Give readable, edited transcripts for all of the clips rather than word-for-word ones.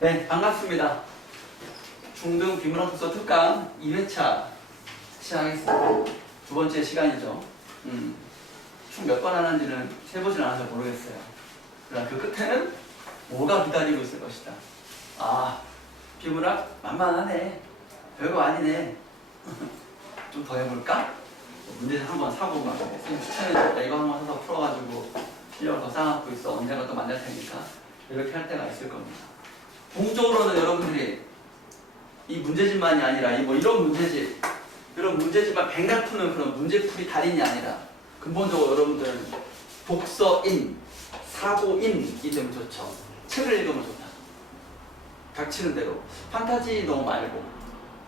네, 반갑습니다. 중등 비문학 독서 특강 2회차 시작하겠습니다. 두 번째 시간이죠. 총 몇 번 하는지는 세보진 않아서 모르겠어요. 그러나 그 끝에는 뭐가 기다리고 있을 것이다. 아, 비문학 만만하네. 별거 아니네. 좀 더 해볼까? 문제를 한번 사고 막 선생님 추천해줬다. 이거 한번 사서 풀어가지고 실력을 더 쌓아갖고 있어. 언젠가 또 만날 테니까. 이렇게 할 때가 있을 겁니다. 궁극적으로는 여러분들이 이 문제집만이 아니라 이런 문제집, 이런 문제집만 백날 푸는 그런 문제풀이 달인이 아니라 근본적으로 여러분들은 독서인, 사고인이 되면 좋죠. 책을 읽으면 좋다. 닥치는 대로. 판타지 너무 말고,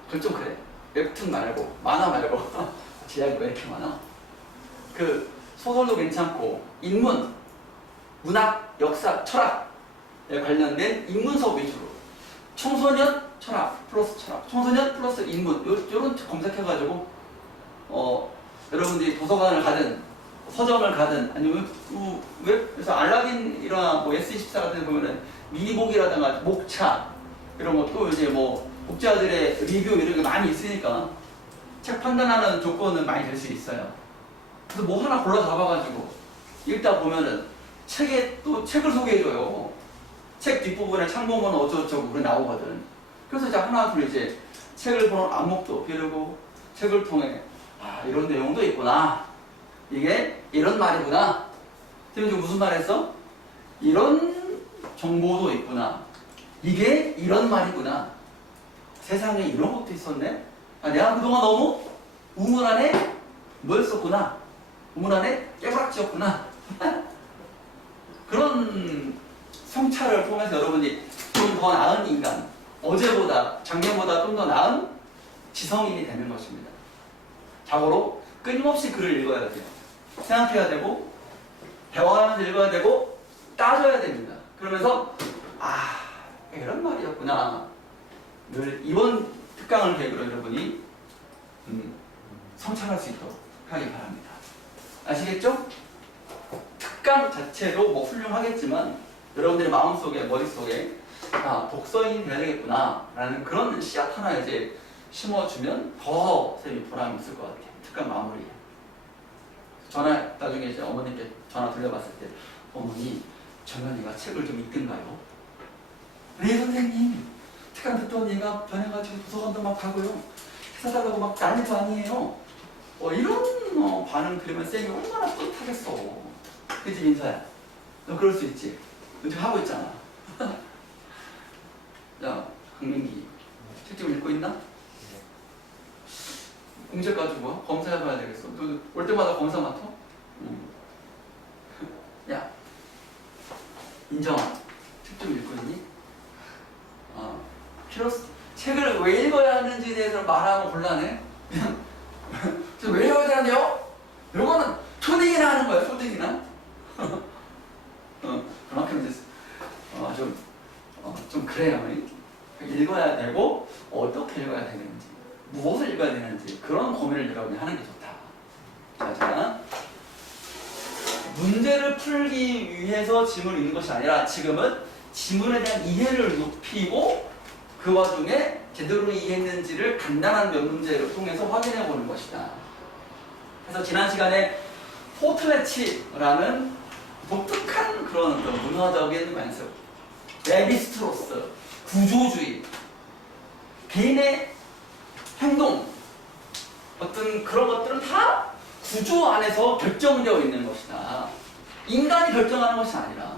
그건 좀 그래. 웹툰 말고, 만화 말고. 제약이 왜 이렇게 많아? 그 소설도 괜찮고, 인문, 문학, 역사, 철학에 관련된 인문 수업 위주로. 청소년 철학 플러스 철학, 청소년 플러스 인문, 요런 검색해가지고 여러분들이 도서관을 가든 서점을 가든 아니면 웹에서 알라딘이나 S24 같은 데 보면은 미니목이라든가 목차 이런 것도 이제 독자들의 리뷰 이런 게 많이 있으니까 책 판단하는 조건은 많이 될 수 있어요. 그래서 뭐 하나 골라 잡아가지고 읽다 보면은 또 책을 소개해줘요. 책 뒷부분에 창본거는 어쩌고저쩌고 그게 나오거든. 그래서 이제 하나 둘 이제 책을 보는 안목도 기르고 책을 통해 이런 내용도 있구나. 이게 이런 말이구나. 지금 무슨 말 했어? 이런 정보도 있구나. 이게 이런 말이구나. 세상에 이런 것도 있었네. 내가 그동안 너무 우물 안에 뭐였었구나. 우물 안에 깨부락지였구나. 그런 성찰을 통해서 여러분이 좀 더 나은 인간, 어제보다, 작년보다 좀 더 나은 지성인이 되는 것입니다. 자고로 끊임없이 글을 읽어야 돼요. 생각해야 되고, 대화하면서 읽어야 되고, 따져야 됩니다. 그러면서 이런 말이었구나. 늘 이번 특강을 계기로 여러분이 성찰할 수 있도록 하기 바랍니다. 아시겠죠? 특강 자체로 훌륭하겠지만 여러분들의 마음속에, 머릿속에 독서인이 돼야 되겠구나 라는 그런 씨앗 하나 이제 심어주면 더 선생님이 보람이 있을 것 같아요. 특강 마무리에. 나중에 이제 어머님께 전화 돌려봤을 때 어머니, 정연이가 책을 좀 읽든가요? 네 선생님, 특강 듣던 얘가 변해가지고 도서관도 막 가고요. 사달라고 막 난리도 아니에요. 이런 반응 들으면 쌤이 얼마나 뿌듯하겠어. 그치 민서야? 너 그럴 수 있지? 너 지금 하고 있잖아. 야, 강민기, 책 좀 읽고 있나? 공책 가지고 검사해봐야 되겠어. 너 올 때마다 검사 맡아? 야, 인정아, 책 좀 읽고 있니? 책을 왜 읽어야 하는지에 대해서 말하면 곤란해. 왜 읽어야 되는데요? 이거는 초딩이나 하는 거야, 초딩이나. 그만큼 이제 좀 그래요. 읽어야 되고 어떻게 읽어야 되는지, 무엇을 읽어야 되는지 그런 고민을 여러분이 하는 게 좋다. 자, 문제를 풀기 위해서 지문을 읽는 것이 아니라 지금은 지문에 대한 이해를 높이고 그 와중에 제대로 이해했는지를 간단한 몇 문제를 통해서 확인해 보는 것이다. 그래서 지난 시간에 포트레치라는 독특한 그런 문화적인 관습, 레비스트로스, 구조주의, 개인의 행동, 어떤 그런 것들은 다 구조 안에서 결정되어 있는 것이다. 인간이 결정하는 것이 아니라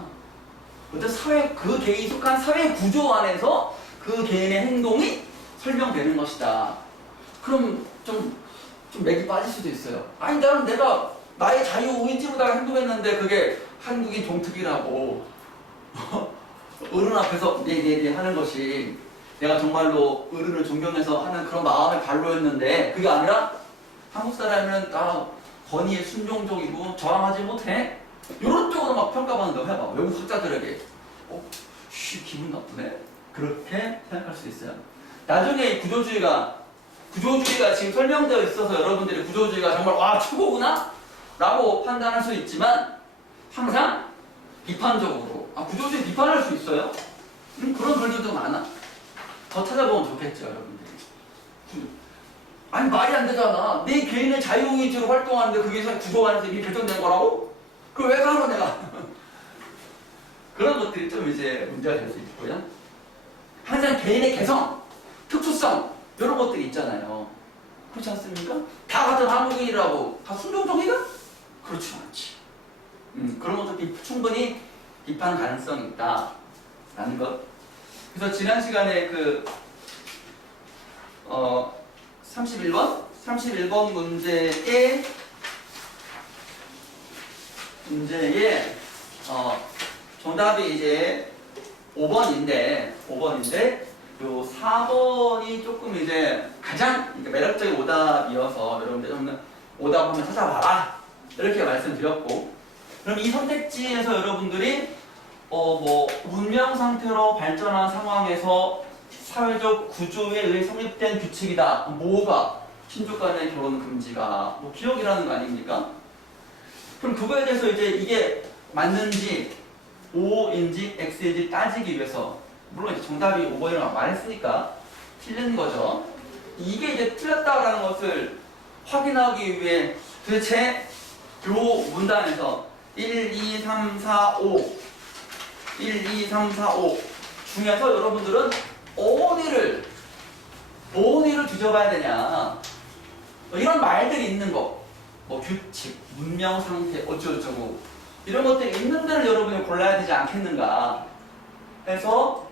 어떤 그 개인이 속한 사회 구조 안에서 그 개인의 행동이 설명되는 것이다. 그럼 좀 맥이 빠질 수도 있어요. 내가 나의 자유의지로다가 행동했는데 그게 한국인 종특이라고 어른 앞에서 네 하는 것이 내가 정말로 어른을 존경해서 하는 그런 마음의 발로였는데 그게 아니라 한국 사람은 권위에 순종적이고 저항하지 못해? 이런 쪽으로 막 평가받는다고 해봐. 외국 학자들에게 기분 나쁘네? 그렇게 생각할 수 있어요. 나중에 이 구조주의가 지금 설명되어 있어서 여러분들이 구조주의가 정말 최고구나? 라고 판단할 수 있지만 항상 비판적으로 구조주의 비판할 수 있어요. 그런 글들도 많아. 더 찾아보면 좋겠죠, 여러분들이. 아니, 말이 안 되잖아. 내 개인의 자유의지로 활동하는데 그게 구조 안에서 이미 결정된 거라고? 그걸 왜 가로 내가? 그런 것들이 좀 이제 문제가 될 수 있고요. 항상 개인의 개성, 특수성, 이런 것들이 있잖아요. 그렇지 않습니까? 다 같은 한국인이라고 다 순종적이가? 그렇지 않지. 그런 것도 충분히 비판 가능성이 있다라는 것. 그래서 지난 시간에 31번 문제에 정답이 이제 5번인데 요 4번이 조금 이제 가장 매력적인 오답이어서 여러분들 좀 오답 한번 찾아봐라 이렇게 말씀드렸고, 그럼 이 선택지에서 여러분들이 문명 상태로 발전한 상황에서 사회적 구조에 의해 성립된 규칙이다. 뭐가? 친족 간의 결혼 금지가 기억이라는 거 아닙니까? 그럼 그거에 대해서 이제 이게 맞는지 O인지 X인지 따지기 위해서, 물론 이제 정답이 5번이라고 말했으니까 틀린 거죠. 이게 이제 틀렸다라는 것을 확인하기 위해 도대체 요 문단에서 1, 2, 3, 4, 5 중에서 여러분들은 어디를 뒤져봐야 되냐. 이런 말들이 있는 거, 규칙, 문명 상태, 어쩌고저쩌고 이런 것들이 있는 데를 여러분이 골라야 되지 않겠는가. 그래서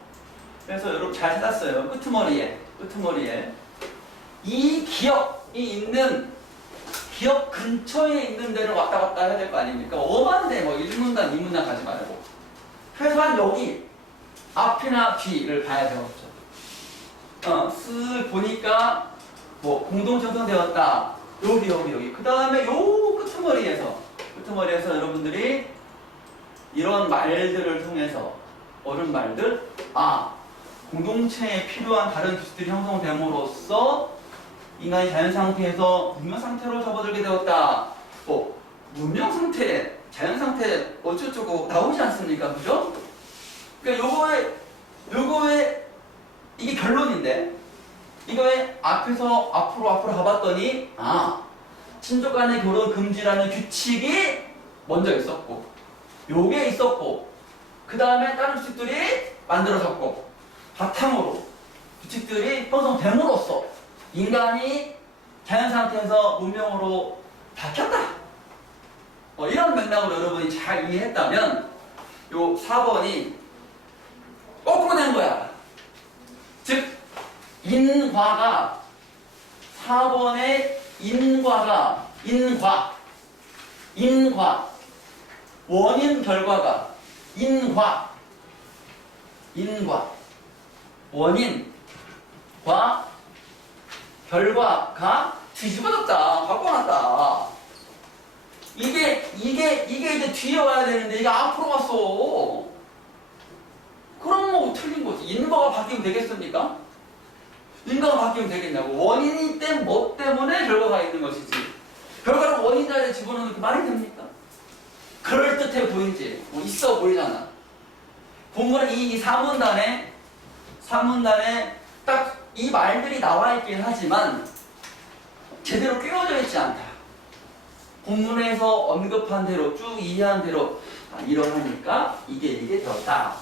여러분 잘 찾았어요. 끄트머리에 이 기억이 있는 기억 근처에 있는 데를 왔다 갔다 해야 될 거 아닙니까? 엄한데 1문단, 2문단 가지 말고 최소한 여기 앞이나 뒤를 봐야 되겠죠. 쓱 보니까 공동체 형성되었다. 여기. 그 다음에 요 끄트머리에서 여러분들이 이런 말들을 통해서 옳은 말들, 공동체에 필요한 다른 규칙들이 형성됨으로써 인간이 자연 상태에서 문명 상태로 접어들게 되었다. 문명 상태, 자연 상태 어쩌고 나오지 않습니까? 그죠? 그러니까 요거에 이게 결론인데, 이거에 앞에서 앞으로 가봤더니 친족 간의 결혼 금지라는 규칙이 먼저 있었고, 요게 있었고, 그 다음에 다른 규칙들이 만들어졌고, 바탕으로 규칙들이 형성됨으로써 인간이 자연 상태에서 문명으로 바뀌었다. 이런 맥락으로 여러분이 잘 이해했다면 요 4번이 거꾸로 된 거야. 즉 인과가 4번의 인과 원인 결과가 인과 원인과 결과가 뒤집어졌다. 바꿔놨다. 이게 이제 뒤에 와야 되는데 이게 앞으로 갔어. 그럼 틀린 거지. 인과가 바뀌면 되겠습니까? 인과가 바뀌면 되겠냐고. 원인이 뭐 때문에 결과가 있는 것이지. 결과를 원인 자리에 집어넣는 게 말이 됩니까? 그럴듯해 보이지. 있어 보이잖아. 본문은 이 3문단에 딱 이 말들이 나와 있긴 하지만 제대로 꿰어져 있지 않다. 본문에서 언급한 대로 쭉 이해한 대로 이러하니까 이게 되었다가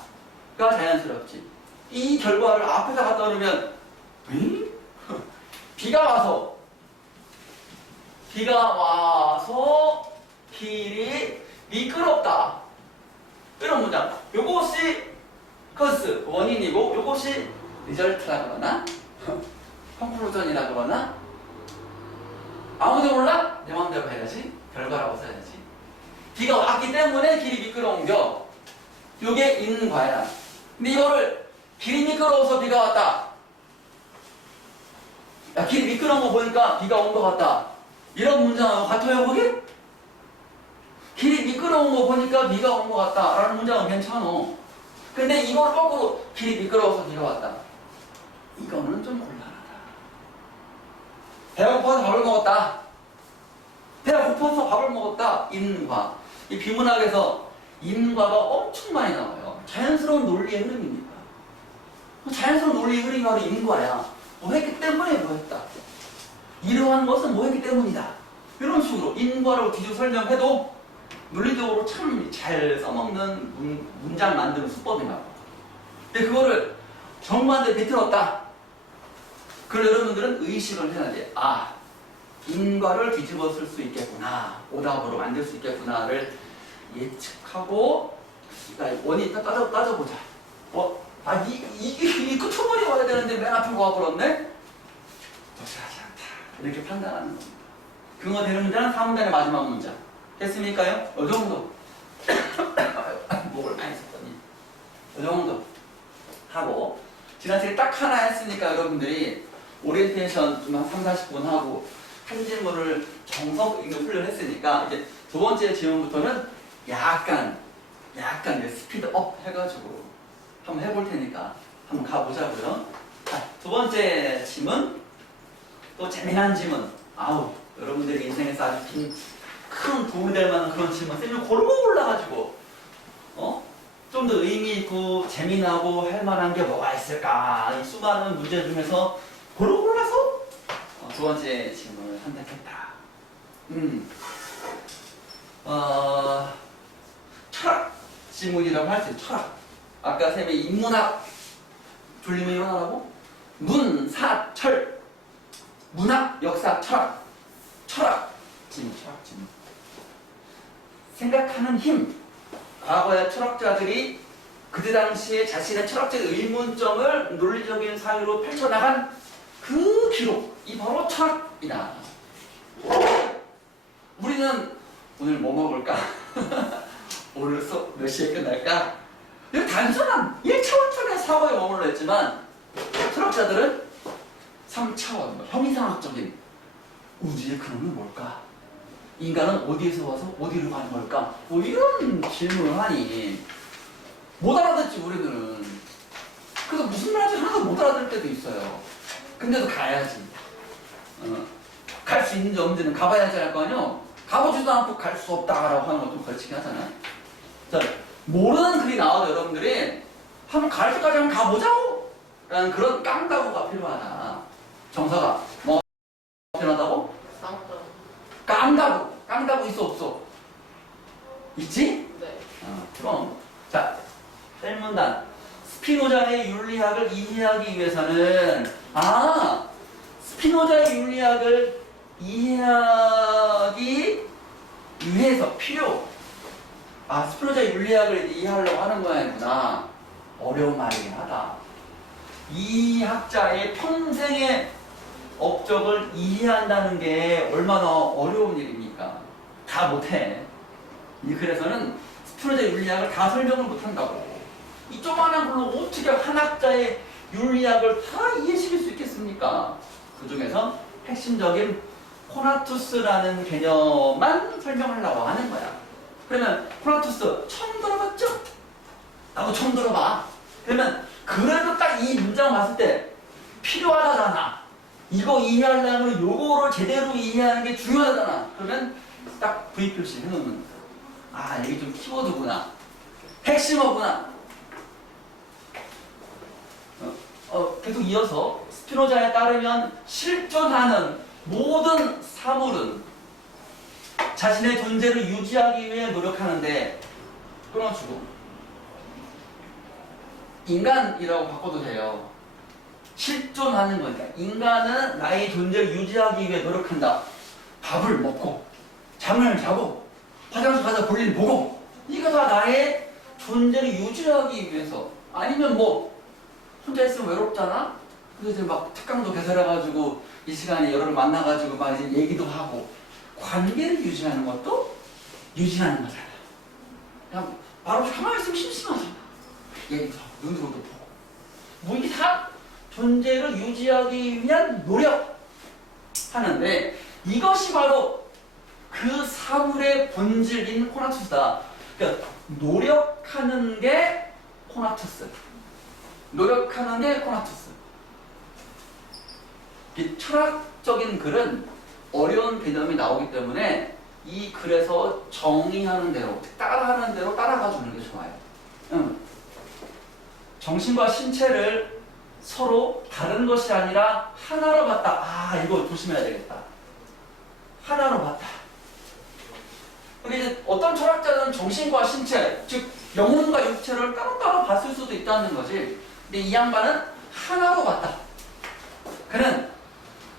자연스럽지. 이 결과를 앞에다 갖다 놓으면 비가 와서 길이 미끄럽다. 이런 문장. 요것이 커스 원인이고 요것이 리절트라 그러나 컨클루전이라 그러나 아무도 몰라? 내 마음대로 해야지. 결과라고 써야지. 비가 왔기 때문에 길이 미끄러운겨. 요게 인과야. 근데 이거를 길이 미끄러워서 비가 왔다. 길이 미끄러운 거 보니까 비가 온 것 같다. 이런 문장하고 같아요, 거기? 길이 미끄러운 거 보니까 비가 온 것 같다. 라는 문장은 괜찮아. 근데 이걸 거꾸로 길이 미끄러워서 비가 왔다. 이거는 좀 곤란하다. 배고파서 밥을 먹었다. 배가 고파서 밥을 먹었다. 인과. 이 비문학에서 인과가 엄청 많이 나와요. 자연스러운 논리의 흐름입니다. 모든 논리 흐름이 바로 인과야. 뭐 했기 때문에 뭐 했다. 이러한 것은 뭐 했기 때문이다. 이런 식으로 인과를 뒤집어 설명해도 논리적으로 참 잘 써먹는 문장 만드는 수법이 나와. 근데 그거를 정반대 비틀었다. 그걸 여러분들은 의식을 해야 돼. 아, 인과를 뒤집어 쓸 수 있겠구나. 오답으로 만들 수 있겠구나를 예측하고, 그러니까 원인 따져보자. 이 끝머리 와야 되는데 맨 앞에 와버렸네? 적절하지 않다. 이렇게 판단하는 겁니다. 그거 되는 문제는 3문단의 마지막 문장. 됐습니까요? 이 정도. 목을 많이 썼더니. 이 정도 하고, 지난 시간에 딱 하나 했으니까 여러분들이 오리엔테이션 좀 한 3, 40분 하고, 한 질문을 정석 있는 훈련을 했으니까, 이제 두 번째 질문부터는 약간 이제 스피드업 해가지고 한번 해볼 테니까 한번 가보자고요. 자, 두 번째 질문. 또 재미난 질문. 아우, 여러분들의 인생에서 아주 큰 도움이 될 만한 그런 질문. 쌤이 골고 골라가지고, 좀 더 의미 있고 재미나고 할 만한 게 뭐가 있을까? 이 수많은 문제 중에서 골고 골라서 두 번째 질문을 선택했다. 철학 질문이라고 할 수 있어요. 철학. 아까 쌤이 인문학 졸리면 일어나라고? 문, 사, 철. 문학, 역사, 철학. 철학 질문. 생각하는 힘. 과거의 철학자들이 그때 당시에 자신의 철학적 의문점을 논리적인 사유로 펼쳐나간 그 기록이 바로 철학이다. 우리는 오늘 뭐 먹을까? 오늘 수업 몇 시에 끝날까? 이런 단순한 1차원적인 사고에 머물러 있지만 철학자들은 3차원, 형이상학적인 우주의 근원은 뭘까? 인간은 어디에서 와서 어디로 가는 걸까? 뭐 이런 질문을 하니 못 알아듣지 우리들은. 그래서 무슨 말인지 하나도 못 알아들 때도 있어요. 근데도 가야지. 갈 수 있는지 없는지는 가봐야지 할 거 아니요? 가보지도 않고 갈 수 없다라고 하는 것도 걸치긴 하잖아요. 자, 모르는 글이 나와도 여러분들이 한번 갈 때까지 한번 가보자고! 라는 그런 깡다구가 필요하다. 정사가 뭐가 필요하다고? 깡다구 있어 없어? 있지? 네. 그럼 자, 셀문단 스피노자의 윤리학을 이해하기 위해서는 스피노자의 윤리학을 이해하기 위해서 스피노자의 윤리학을 이해하려고 하는 거야구나. 어려운 말이긴 하다. 이 학자의 평생의 업적을 이해한다는 게 얼마나 어려운 일입니까? 다 못해. 이 글에서는 스피노자의 윤리학을 다 설명을 못한다고. 이 조그만한 글로 어떻게 한 학자의 윤리학을 다 이해시킬 수 있겠습니까? 그 중에서 핵심적인 코나투스라는 개념만 설명하려고 하는 거야. 그러면 코나투스 처음 들어봤죠? 나도 처음 들어봐. 그러면 그래도 딱 이 문장 봤을 때 필요하다잖아. 이거 이해하려면 요거를 제대로 이해하는 게 중요하잖아. 그러면 딱 V 표시 해놓으면 이게 좀 키워드구나. 핵심어구나. 계속 이어서 스피노자에 따르면 실존하는 모든 사물은 자신의 존재를 유지하기 위해 노력하는데 끊어주고 인간이라고 바꿔도 돼요. 실존하는 거니까 인간은 나의 존재를 유지하기 위해 노력한다. 밥을 먹고 잠을 자고 화장실 가서 볼일 보고 이거 다 나의 존재를 유지하기 위해서. 아니면 뭐 혼자 있으면 외롭잖아? 그래서 막 특강도 개설해가지고 이 시간에 여러분 만나가지고 막 이제 얘기도 하고 관계를 유지하는 것도 유지하는 거잖아. 그냥 바로 가만히 있으면 심심하잖아. 얘기도 하고 눈으로도 보고 뭐 이게 다 존재를 유지하기 위한 노력하는데 이것이 바로 그 사물의 본질인 코나투스다. 그러니까 노력하는 게 코나투스. 노력하는 게 코나투스. 이 철학적인 글은 어려운 개념이 나오기 때문에 이 글에서 정의하는 대로, 따라하는 대로 따라가 주는 게 좋아요. 정신과 신체를 서로 다른 것이 아니라 하나로 봤다. 아, 이거 조심해야 되겠다. 하나로 봤다. 근데 이제 어떤 철학자는 정신과 신체, 즉 영혼과 육체를 따로따로 봤을 수도 있다는 거지. 근데 이 양반은 하나로 봤다. 그는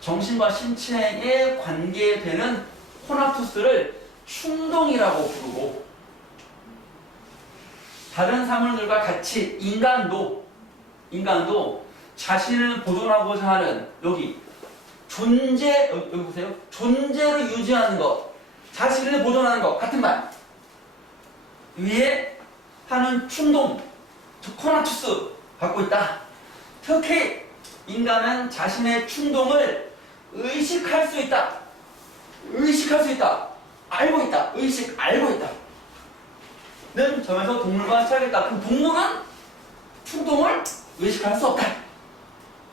정신과 신체의 관계되는 코나투스를 충동이라고 부르고, 다른 사물들과 같이 인간도 자신을 보존하고자 하는, 여기 여기 보세요. 존재를 유지하는 것, 자신을 보존하는 것, 같은 말 위에 하는 충동, 즉 코나투스 갖고 있다. 특히 인간은 자신의 충동을 의식할 수 있다. 알고 있다. 알고 있다. 는 점에서 동물과 차이겠다. 그럼 동물은 충동을 의식할 수 없다.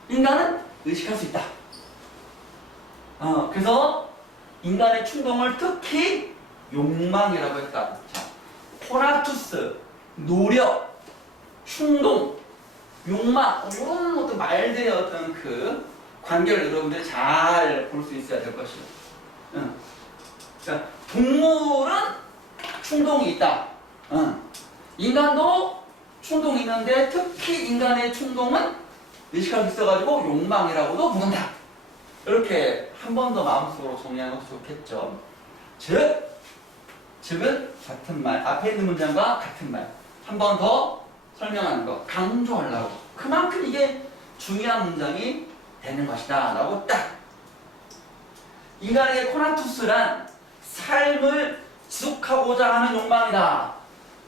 인간은 의식할 수 있다. 그래서 인간의 충동을 특히 욕망이라고 했다. 자, 코나투스, 노력, 충동, 욕망, 이런 어떤 말들의 어떤 그 관계를 여러분들이 잘 볼 수 있어야 될 것이요. 그러니까 동물은 충동이 있다. 인간도 충동이 있는데 특히 인간의 충동은 의식할 수 있어가지고 욕망이라고도 부른다. 이렇게 한 번 더 마음속으로 정리하는 것이 좋겠죠. 즉은 같은 말, 앞에 있는 문장과 같은 말. 한 번 더 설명하는 거, 강조하려고. 그만큼 이게 중요한 문장이 되는 것이다. 라고 딱. 인간에게 코나투스란 삶을 지속하고자 하는 욕망이다.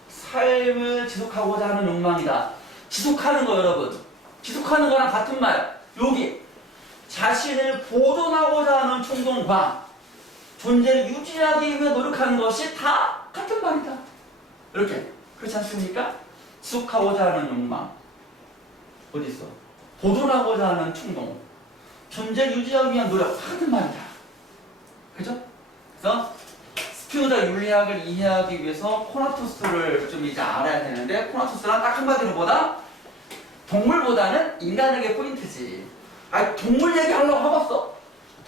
삶을 지속하고자 하는 욕망이다. 지속하는 거, 여러분. 지속하는 거랑 같은 말. 여기. 자신을 보존하고자 하는 충동과 존재를 유지하기 위해 노력하는 것이 다 같은 말이다. 이렇게. 그렇지 않습니까? 지속하고자 하는 욕망. 어디 있어? 보존하고자 하는 충동. 존재를 유지하기 위한 노력. 같은 말이다. 그죠? 그래서 스피노자 윤리학을 이해하기 위해서 코나투스를 좀 이제 알아야 되는데, 코나투스란 딱 한마디로 보다 동물보다는 인간에게 포인트지. 동물 얘기하려고 해봤어.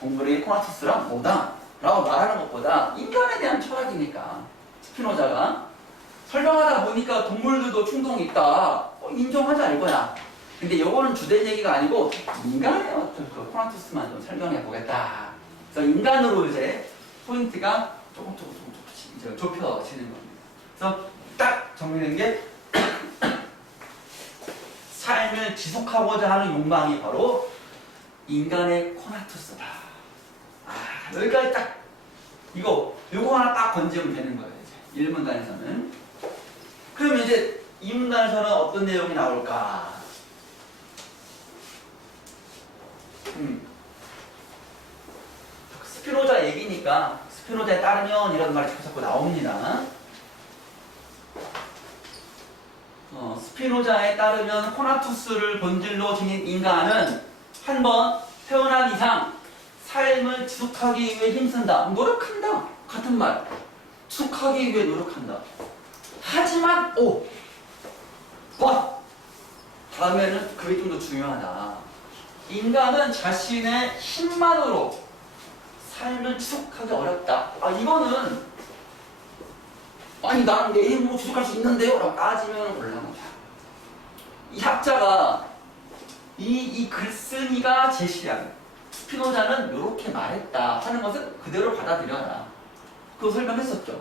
동물의 코나투스란 뭐다? 라고 말하는 것보다 인간에 대한 철학이니까 스피노자가 설명하다 보니까 동물들도 충동이 있다. 인정하자 이거야. 근데 이거는 주된 얘기가 아니고 인간의 어떤 그 코나투스만 좀 설명해 보겠다. 그래서 인간으로 이제 포인트가 조금씩 이제 좁혀지는 겁니다. 그래서 딱 정리된 게 삶을 지속하고자 하는 욕망이 바로 인간의 코나투스다. 여기까지 딱 요거 하나 딱 건지면 되는 거예요. 이제 1문단에서는. 그럼 이제 2문단에서는 어떤 내용이 나올까? 스피노자 얘기니까 스피노자에 따르면 이런 말이 자꾸 나옵니다. 스피노자에 따르면 코나투스를 본질로 지닌 인간은 한번 태어난 이상 삶을 지속하기 위해 힘쓴다. 노력한다. 같은 말. 지속하기 위해 노력한다. 하지만 다음에는 그게 좀 더 중요하다. 인간은 자신의 힘만으로 삶을 지속하기 어렵다. 이거는 나는 내 힘으로 지속할 수 있는데요? 라고 따지면 곤란하다. 이 학자가 이 글쓴이가 제시한 스피노자는 이렇게 말했다 하는 것은 그대로 받아들여라. 그거 설명했었죠.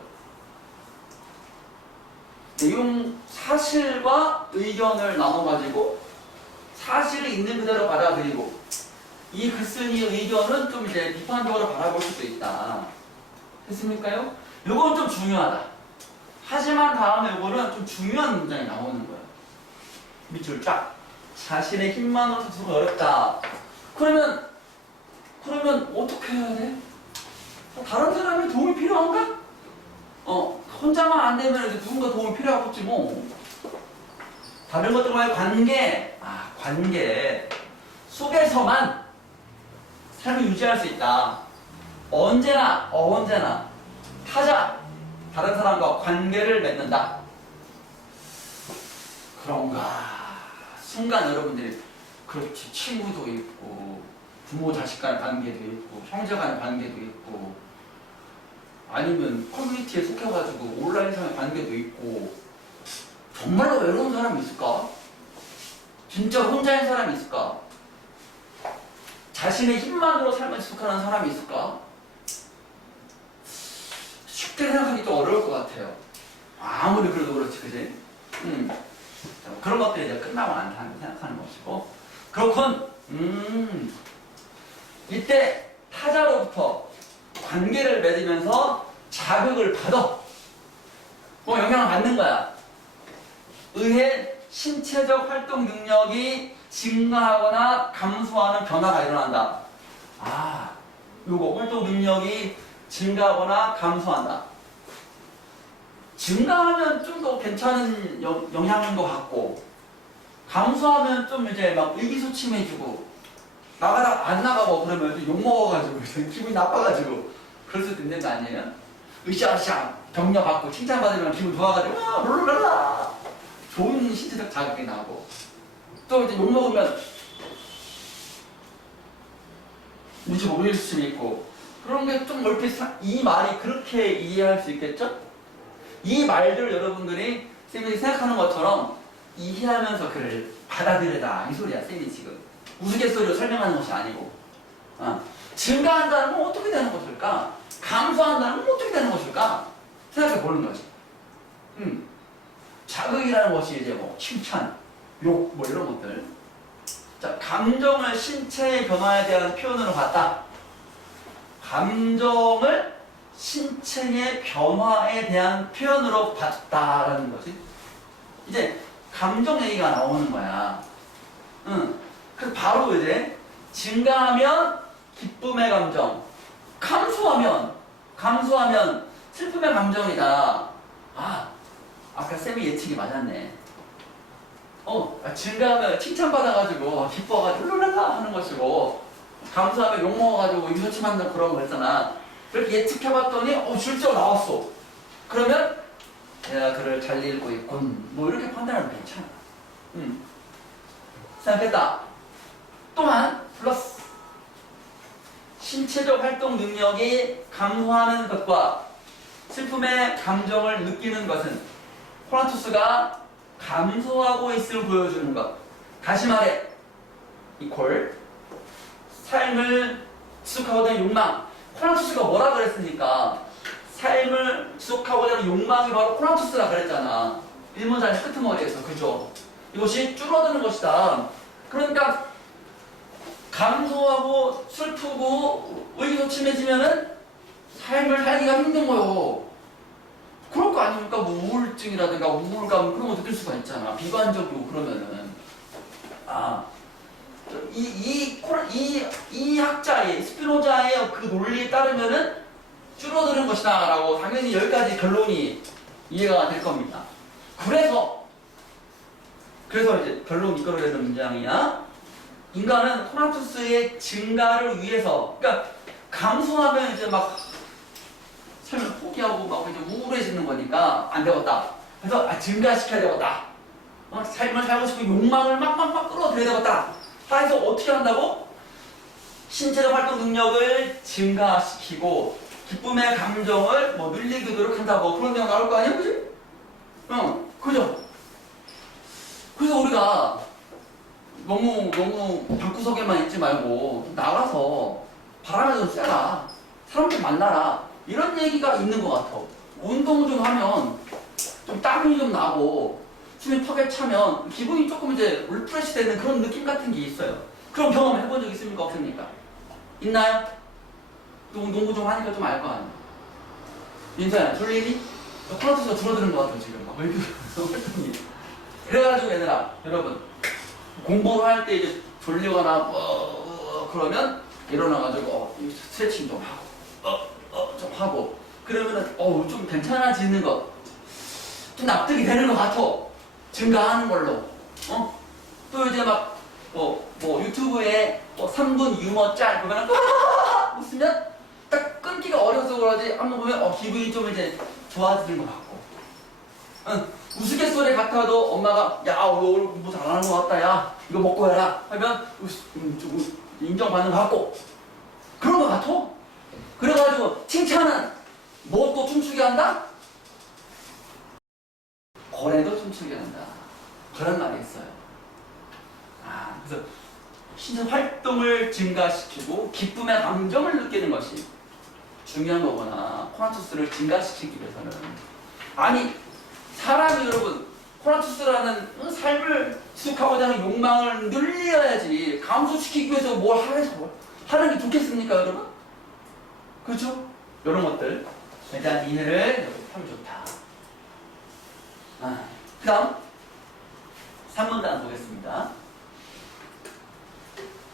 내용 사실과 의견을 나눠가지고 사실을 있는 그대로 받아들이고 이 글쓴이의 의견은 좀 이제 비판적으로 바라볼 수도 있다. 됐습니까요? 이건 좀 중요하다. 하지만 다음에 이거는 좀 중요한 문장이 나오는 거예요. 밑줄 쫙. 자신의 힘만으로 스스로 어렵다. 그러면 어떻게 해야 돼? 다른 사람의 도움이 필요한가? 혼자만 안 되면 이제 누군가 도움이 필요하겠지 뭐. 다른 것들과의 관계 속에서만 삶을 유지할 수 있다. 언제나 다른 사람과 관계를 맺는다. 그런가? 순간 여러분들이 그렇지. 친구도 있고, 부모 자식 간의 관계도 있고, 형제 간의 관계도 있고, 아니면 커뮤니티에 속해가지고 온라인상의 관계도 있고, 정말로 외로운 사람이 있을까? 진짜 혼자인 사람이 있을까? 자신의 힘만으로 삶을 지속하는 사람이 있을까? 쉽게 생각하기 좀 어려울 것 같아요. 아무리 그래도 그렇지, 그지? 그런 것들이 이제 끝나고 난 다음에 생각하는 것이고. 그렇군. 이때 타자로부터 관계를 맺으면서 자극을 받아. 뭐 영향을 받는 거야. 의해 신체적 활동 능력이 증가하거나 감소하는 변화가 일어난다. 아, 요거 활동 능력이 증가하거나 감소한다. 증가하면 좀 더 괜찮은 영향인 것 같고, 감소하면 좀 이제 막 의기소침해지고, 나가다 안 나가고 그러면 욕먹어가지고 기분이 나빠가지고 그럴 수도 있는 거 아니에요? 으쌰으쌰 격려 받고 칭찬받으면 기분 좋아가지고 룰루랄라 좋은 신체적 자극이 나고, 또 이제 욕먹으면 무지 모일 수 있고, 그런 게 좀 얼핏 이 말이 그렇게 이해할 수 있겠죠? 이 말들을 여러분들이 쌤이 생각하는 것처럼 이해하면서 그를 받아들여라, 이 소리야. 쌤이 지금 우스갯소리로 설명하는 것이 아니고, 증가한다는 건 어떻게 되는 것일까? 감소한다는 건 어떻게 되는 것일까? 생각해 보는 거지. 자극이라는 것이 이제 뭐 칭찬, 욕, 뭐 이런 것들. 자, 감정을 신체의 변화에 대한 표현으로 봤다. 감정을 신체의 변화에 대한 표현으로 봤다라는 거지. 이제 감정 얘기가 나오는 거야. 그래서 바로 이제 증가하면 기쁨의 감정, 감소하면 슬픔의 감정이다. 아까 쌤이 예측이 맞았네. 증가하면 칭찬받아가지고 기뻐가지고 룰랄라 하는 것이고, 감소하면 욕먹어가지고 유소침한다 그런 거 했잖아. 그렇게 예측해봤더니 실제로 나왔어. 그러면 내가 그를 잘 읽고 있군, 뭐 이렇게 판단하면 괜찮아. 생각했다. 또한 플러스 신체적 활동 능력이 감소하는 것과 슬픔의 감정을 느끼는 것은 코나투스가 감소하고 있음을 보여주는 것. 다시 말해, 이퀄 삶을 지속하고자 하는 욕망. 코나투스가 뭐라 그랬습니까? 삶을 지속하고자 하는 욕망이 바로 코나투스라 그랬잖아. 일문장의 끄트머리에서. 그죠? 이것이 줄어드는 것이다. 그러니까 감소하고 슬프고 의기소침해지면은 삶을 살기가 힘든 거요. 그럴 거 아닙니까? 뭐 우울증이라든가 우울감 그런 거 느낄 수가 있잖아. 비관적이고 그러면은. 이 학자의 스피노자의 그 논리에 따르면은 줄어드는 것이다 라고 당연히 여기까지 결론이 이해가 될 겁니다. 그래서 이제 결론 이끌어내는 문장이야. 인간은 코나투스의 증가를 위해서, 그러니까 감소하면 이제 막 삶을 포기하고 막 이제 우울해지는 거니까 안 되겠다. 그래서 증가시켜야 되겠다. 삶을 살고 싶은 욕망을 막 끌어들여야 되겠다. 해서 어떻게 한다고? 신체적 활동 능력을 증가시키고 기쁨의 감정을 늘리기 노력한다고. 그런 내용 나올 거 아니야, 그지? 그죠? 그래서 우리가 너무 방구석에만 있지 말고 나가서 바람에 좀 쐬라, 사람들 만나라, 이런 얘기가 있는 것 같아. 운동 좀 하면 좀 땀이 좀 나고 숨이 턱에 차면 기분이 조금 이제 리프레시 되는 그런 느낌 같은 게 있어요. 그런 경험 해본 적 있습니까? 없습니까? 있나요? 농구 좀 하니까 좀 알 거 아니야. 민서야, 졸리니? 코나투스가 줄어드는 것 같아 지금. 활동이. 그래가지고 얘들아, 여러분, 공부를 할 때 이제 졸리거나 그러면 일어나가지고 스트레칭 좀 하고 좀 하고 그러면은 좀 괜찮아지는 것, 좀 납득이 되는 것 같아. 증가하는 걸로. 또 이제 막 유튜브에 3분 유머 짤 보면은 웃으면 딱 끊기가 어려서 그러지, 한번 보면 기분이 좀 이제 좋아지는 것 같고. 우스갯소리 같아도 엄마가 야, 너 오늘 공부 잘하는 것 같다. 야, 이거 먹고 해라 하면 좀 인정받는 것 같고 그런 것 같아. 그래가지고 칭찬은 뭐 또 춤추게 한다? 고래도 춤추게 한다. 그런 말이 있어요. 그래서 신체 활동을 증가시키고 기쁨의 감정을 느끼는 것이 중요한 거구나. 코나투스를 증가시키기 위해서는. 아니 사람이 여러분 코나투스라는 삶을 지속하고자 하는 욕망을 늘려야지 감소시키기 위해서 뭘 하는 게 좋겠습니까 여러분? 그렇죠? 이런 것들 일단 이해를 하면 좋다. 그 다음 3문단 보겠습니다.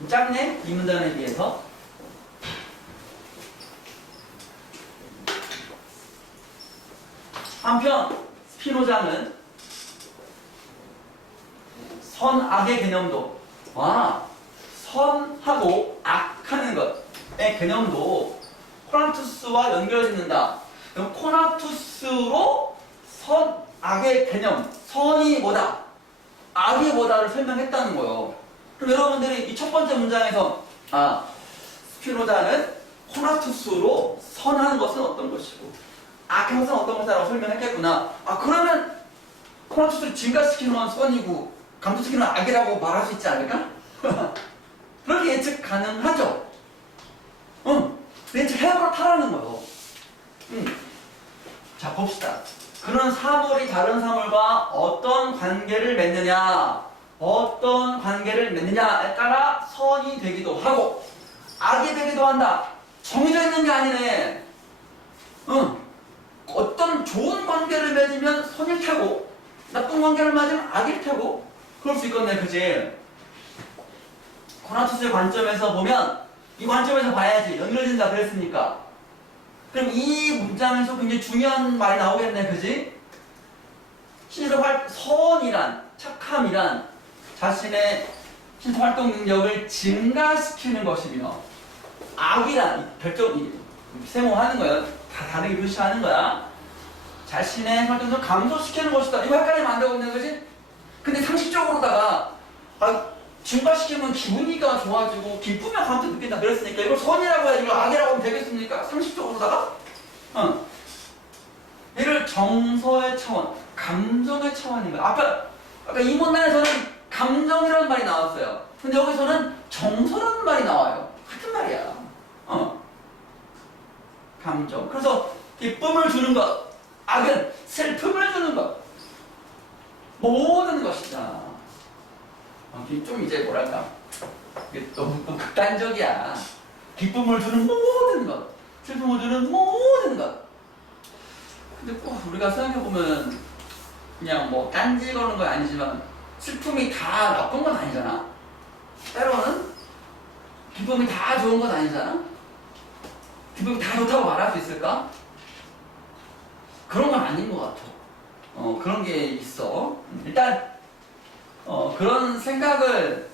짧네? 2문단에 비해서. 한편 스피노자는 선악의 개념도 선하고 악하는 것의 개념도 코나투스와 연결짓는다. 그럼 코나투스로 선악의 개념, 선이 뭐다, 악이 뭐다를 설명했다는 거예요. 그럼 여러분들이 이 첫 번째 문장에서 스피노자는 코나투스로 선한 것은 어떤 것이고 악한 것은 어떤 것이라고 설명했겠구나. 그러면 코나투스를 증가시키는 건 선이고 감소시키는 건 악이라고 말할 수 있지 않을까? 그렇게 예측 가능하죠? 예측 해보라는 거예요. 자 봅시다. 그런 사물이 다른 사물과 어떤 관계를 맺느냐에 따라 선이 되기도 하고 악이 되기도 한다. 정해져 있는 게 아니네. 어떤 좋은 관계를 맺으면 선일 테고 나쁜 관계를 맺으면 악일 테고 그럴 수 있겠네. 그치? 코나투스의 관점에서 보면 이 관점에서 봐야지. 연결된다 그랬으니까. 그럼 이 문장에서 굉장히 중요한 말이 나오겠네. 그지? 선이란, 착함이란 자신의 신체활동 능력을 증가시키는 것이며 악이란 별점 세모하는 거야. 다 다르게 표시하는 거야. 자신의 활동을 감소시키는 것이다. 이거 헷갈리면 안 되거든요. 그지? 근데 상식적으로다가 증가시키면 기분이가 좋아지고 기쁘면 감정 느낀다 그랬으니까 이걸 선이라고 해야지 이걸 악이라고 하면 되겠습니까? 상식적으로다가? 이를 정서의 차원, 감정의 차원인 거야. 아까 이 문단에서는 감정이라는 말이 나왔어요. 근데 여기서는 정서라는 말이 나와요. 같은 말이야. 감정. 그래서 기쁨을 주는 것, 악은 슬픔을 주는 것. 모든 것이다. 좀 이제 뭐랄까 너무 극단적이야. 기쁨을 주는 모든 것, 슬픔을 주는 모든 것. 근데 꼭 우리가 생각해보면 그냥 뭐 딴지 거는 건 아니지만 슬픔이 다 나쁜 건 아니잖아. 때로는 기쁨이 다 좋은 건 아니잖아. 기쁨이 다 좋다고 말할 수 있을까? 그런 건 아닌 것 같아. 그런 게 있어. 일단 그런 생각을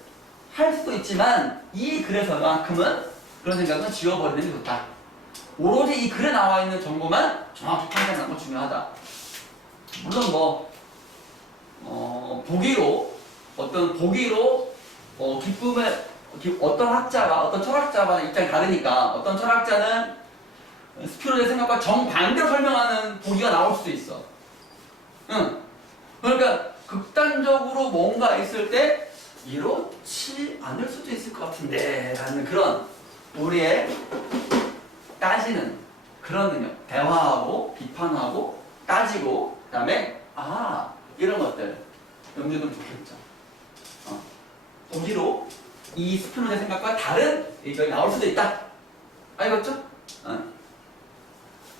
할 수도 있지만 이 글에서만큼은 그런 생각은 지워버리는 게 좋다. 오로지 이 글에 나와 있는 정보만 정확히 판단하는 건 중요하다. 물론 보기로 기쁨을 어떤 학자가 어떤 철학자와 입장이 다르니까 어떤 철학자는 스피노자의 생각과 정반대로 설명하는 보기가 나올 수도 있어. 그러니까 극단적으로 뭔가 있을 때 이렇지 않을 수도 있을 것 같은데 라는 그런 우리의 따지는 그런 능력, 대화하고 비판하고 따지고 그 다음에 이런 것들 염두에 두면 좋겠죠. 보기로 이 스피노자의 생각과 다른 의견이 나올 수도 있다. 알겠죠?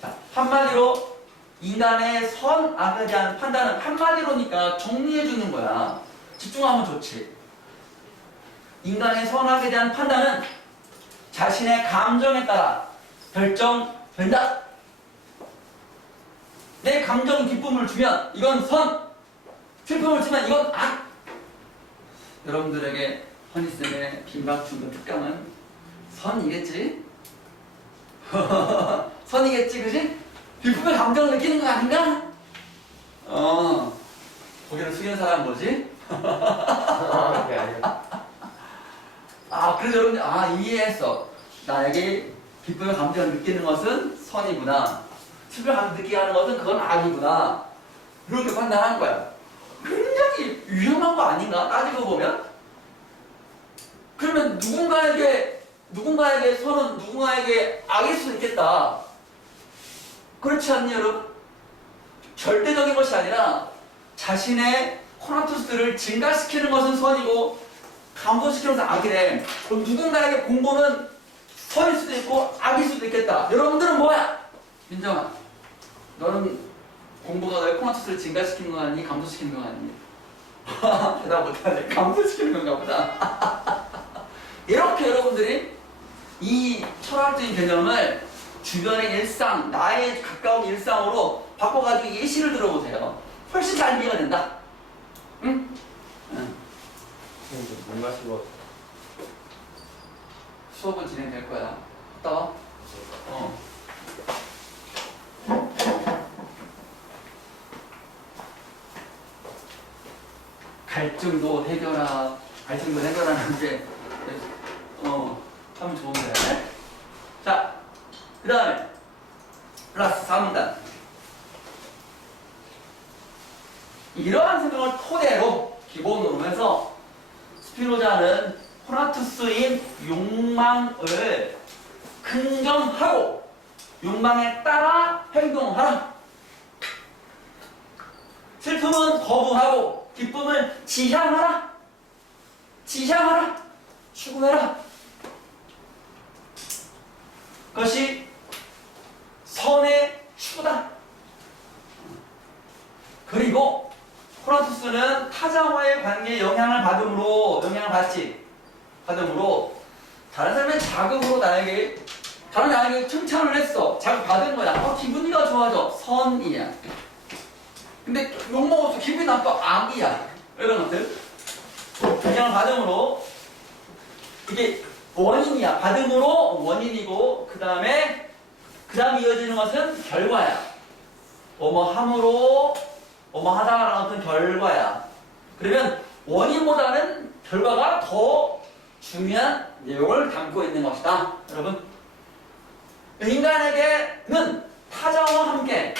자, 한마디로 인간의 선악에 대한 판단은 한마디로니까 정리해주는 거야. 집중하면 좋지. 인간의 선악에 대한 판단은 자신의 감정에 따라 결정된다. 내 감정이 기쁨을 주면 이건 선, 슬픔을 주면 이건 악. 여러분들에게 허니쌤의 빈박중도 특강은 선이겠지? 선이겠지, 그지? 기쁨의 감정을 느끼는 거 아닌가? 고개를 숙이는 사람 뭐지? 그게 아니야. 그래서 여러분들, 이해했어. 나에게 기쁨의 감정을 느끼는 것은 선이구나. 슬픔의 감정을 느끼게 하는 것은 그건 악이구나. 이렇게 판단한 거야. 굉장히 위험한 거 아닌가? 따지고 보면? 그러면 누군가에게 선은 누군가에게 악일 수도 있겠다. 그렇지 않니, 여러분? 절대적인 것이 아니라 자신의 코나투스를 증가시키는 것은 선이고 감소시키는 것은 악이래. 그럼 누군가에게 공부는 선일 수도 있고 악일 수도 있겠다. 여러분들은 뭐야? 민정아, 너는 공부가 너의 코나투스를 증가시키는 거 아니니? 감소시키는 거 아니니? 대답 못하네. 감소시키는 건가 보다. 이렇게 여러분들이 이 철학적인 개념을 주변의 일상, 나의 가까운 일상으로 바꿔가지고 예시를 들어보세요. 훨씬 잘 이해가 된다. 응? 응. 물 마시고. 수업은 진행될 거야. 또? 갈증도 해결하는 게, 하면 좋은데. 자, 그 다음에, 플러스 4문단. 이러한 생각을 토대로, 기본으로 해서, 스피노자는 코나투스인 욕망을 긍정하고, 욕망에 따라 행동하라. 슬픔은 거부하고, 기쁨을 지향하라. 추구해라. 그것이 선의 추구다. 그리고 코나투스는 타자와의 관계에 영향을 받음으로 다른 사람의 자극으로 다른 나에게 칭찬을 했어. 자극받은 거야. 기분이가 좋아져. 선이야. 근데 욕먹었어. 기분이 나빠. 악이야. 이런 것들. 영향을 받음으로 이게 원인이야. 받음으로 원인이고 그 다음에 이어지는 것은 결과야. 뭐뭐함으로 뭐뭐하다라는 어떤 결과야. 그러면 원인보다는 결과가 더 중요한 내용을 담고 있는 것이다. 여러분, 인간에게는 타자와 함께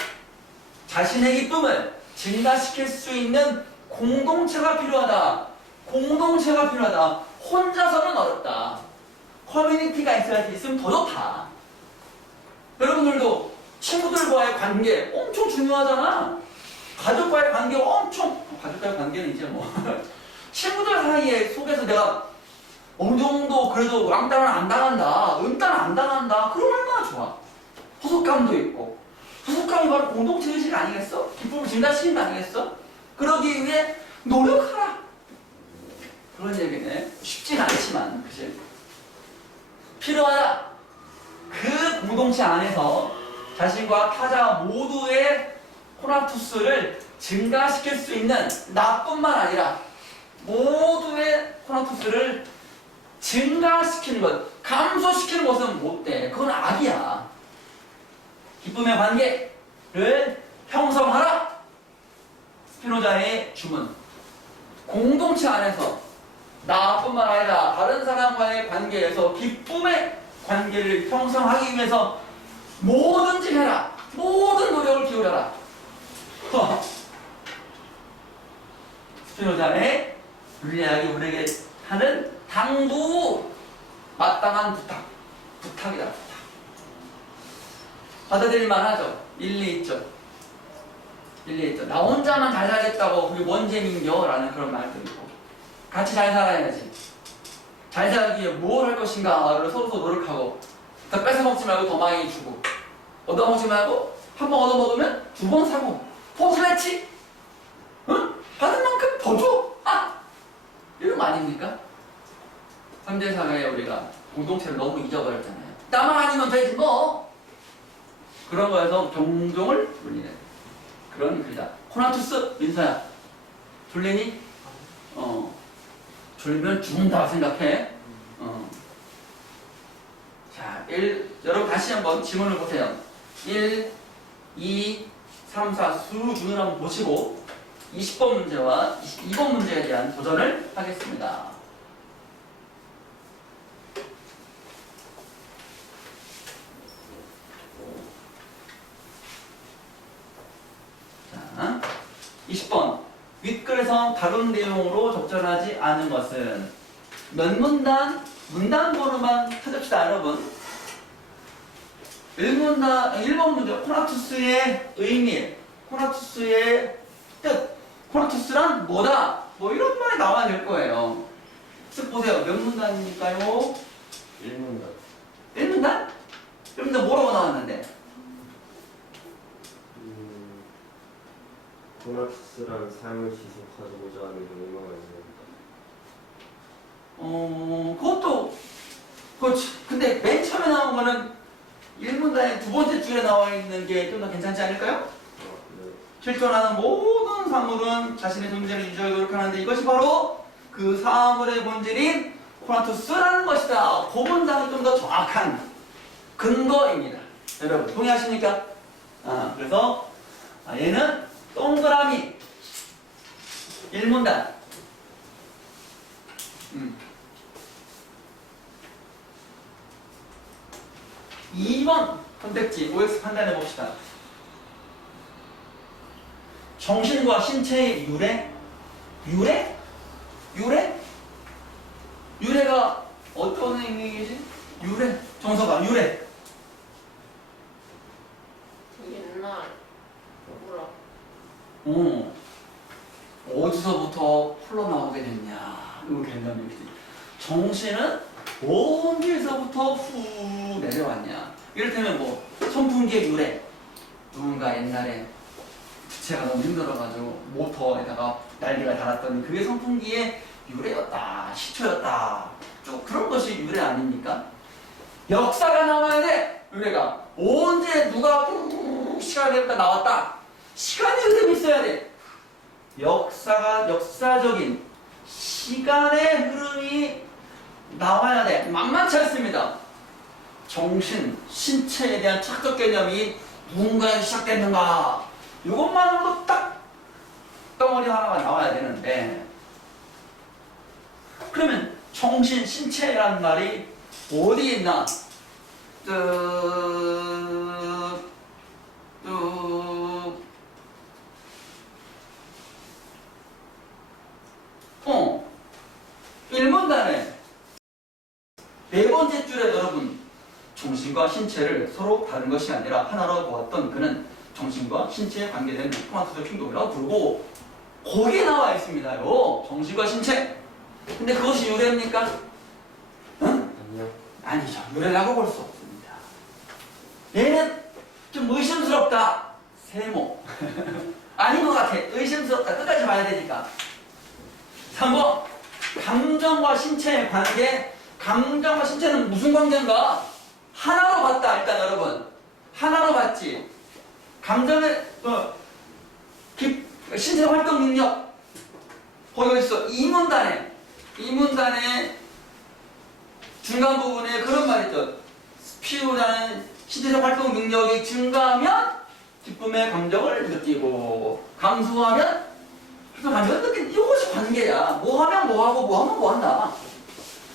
자신의 기쁨을 증가시킬 수 있는 공동체가 필요하다. 혼자서는 어렵다. 커뮤니티가 있으면 더 좋다. 여러분들도 친구들과의 관계 엄청 중요하잖아. 가족과의 관계는 이제 뭐 친구들 사이에 속에서 내가 어느 정도 그래도 왕따는 안 당한다, 음따는 안 당한다. 그럼 얼마나 좋아. 소속감도 있고. 소속감이 바로 공동체 의식 아니겠어? 기쁨을 증가시키는 거 아니겠어? 그러기 위해 노력하라. 그런 얘기네. 쉽진 않지만, 그치? 필요하다. 그 공동체 안에서 자신과 타자 모두의 코나투스를 증가시킬 수 있는 나뿐만 아니라 모두의 코나투스를 증가시키는 것, 감소시키는 것은 못 돼. 그건 악이야. 기쁨의 관계를 형성하라. 스피노자의 주문. 공동체 안에서 나뿐만 아니라 다른 사람과의 관계에서 기쁨의 관계를 형성하기 위해서 뭐든지 해라. 모든 노력을 기울여라. 스피노자의 윤리학이 우리에게 하는 당부 마땅한 부탁이다. 받아들일만 하죠. 일리 있죠. 나 혼자만 잘 살겠다고 그게 뭔 재미인겨? 라는 그런 말도 있고, 같이 잘 살아야지. 잘 살기 위해 뭘 할 것인가를 서로 노력하고, 더 뺏어먹지 말고 더 많이 주고, 얻어먹지 말고 한 번 얻어먹으면 두 번 사고, 포스매치? 응? 받은 만큼 더 줘! 이런 거 아닙니까? 현대사회에 우리가 공동체를 너무 잊어버렸잖아요. 나만 아니면 되지 뭐! 그런 거에서 경종을 울리는 그런 글이다. 코나투스, 민서야. 졸리니? 졸면 죽는다 생각해. 자, 여러분 다시 한번 지문을 보세요. 1, 2, 3, 4 수준을 한번 보시고 20번 문제와 22번 문제에 대한 도전을 하겠습니다. 자, 20번. 윗글에서 다룬 내용으로 적절하지 않은 것은 몇 문단? 문단번호만 찾읍시다, 여러분. 1번 문제, 코나투스의 의미, 코나투스의 뜻, 코나투스란 뭐다? 뭐 이런 말이 나와야 될 거예요. 쓱 보세요. 몇 문단입니까요? 1문단. 1문단? 1문단 뭐라고 나왔는데? 코나투스란 삶을 지속하고자 하는 욕망을 이룬다. 그것도, 그렇지. 근데 맨 처음에 나온 거는 1문단의 두 번째 줄에 나와 있는 게 좀 더 괜찮지 않을까요? 네. 실존하는 모든 사물은 자신의 존재를 유지하기 노력하는데 이것이 바로 그 사물의 본질인 코나투스라는 것이다. 그 문장이 좀 더 정확한 근거입니다. 여러분 동의하십니까? 그래서 얘는 동그라미 1문단 2번 선택지 OX 판단해 봅시다. 정신과 신체의 유래? 유래? 유래? 유래가 어떤 의미이지? 유래? 정서가 유래. 옛날 뭐라 어디서부터 흘러나오게 됐냐? 이거 굉장히 얘기지. 정신은 어디서부터 후 내려왔냐? 이를테면 뭐 선풍기의 유래. 누군가 옛날에 부채가 너무 힘들어가지고 모터에다가 난리가 달았더니 그게 선풍기의 유래였다, 시초였다. 쭉 그런 것이 유래 아닙니까? 역사가 나와야 돼. 유래가 언제 누가 시간에 나왔다. 시간의 흐름이 있어야 돼. 역사적인 시간의 흐름이 나와야 돼. 만만치 않습니다. 정신, 신체에 대한 착적 개념이 누군가에 시작됐는가? 이것만으로도 딱 덩어리 하나가 나와야 되는데, 그러면 정신, 신체라는 말이 어디에 있나? 일문단에 네 번째 줄에 여러분 정신과 신체를 서로 다른 것이 아니라 하나로 보았던 그는 정신과 신체에 관계된 코나투스의 충동이라고 부르고 거기에 나와 있습니다요. 정신과 신체. 근데 그것이 유래입니까? 응? 아니요. 아니죠. 유래라고 볼 수 없습니다. 얘는 좀 의심스럽다. 세모. 아닌 것 같아. 의심스럽다. 끝까지 봐야 되니까. 3번. 감정과 신체의 관계. 감정과 신체는 무슨 관계인가? 하나로 봤다. 일단 여러분. 하나로 봤지. 감정의 신체 활동 능력. 거기 있어. 이문단에 중간 부분에 그런 말 있죠. 스피우라는 신체적 활동 능력이 증가하면 기쁨의 감정을 느끼고 감소하면 기쁨의 감정을 느끼는 이것이 관계야. 뭐 하면 뭐 하고 뭐 하면 뭐 한다.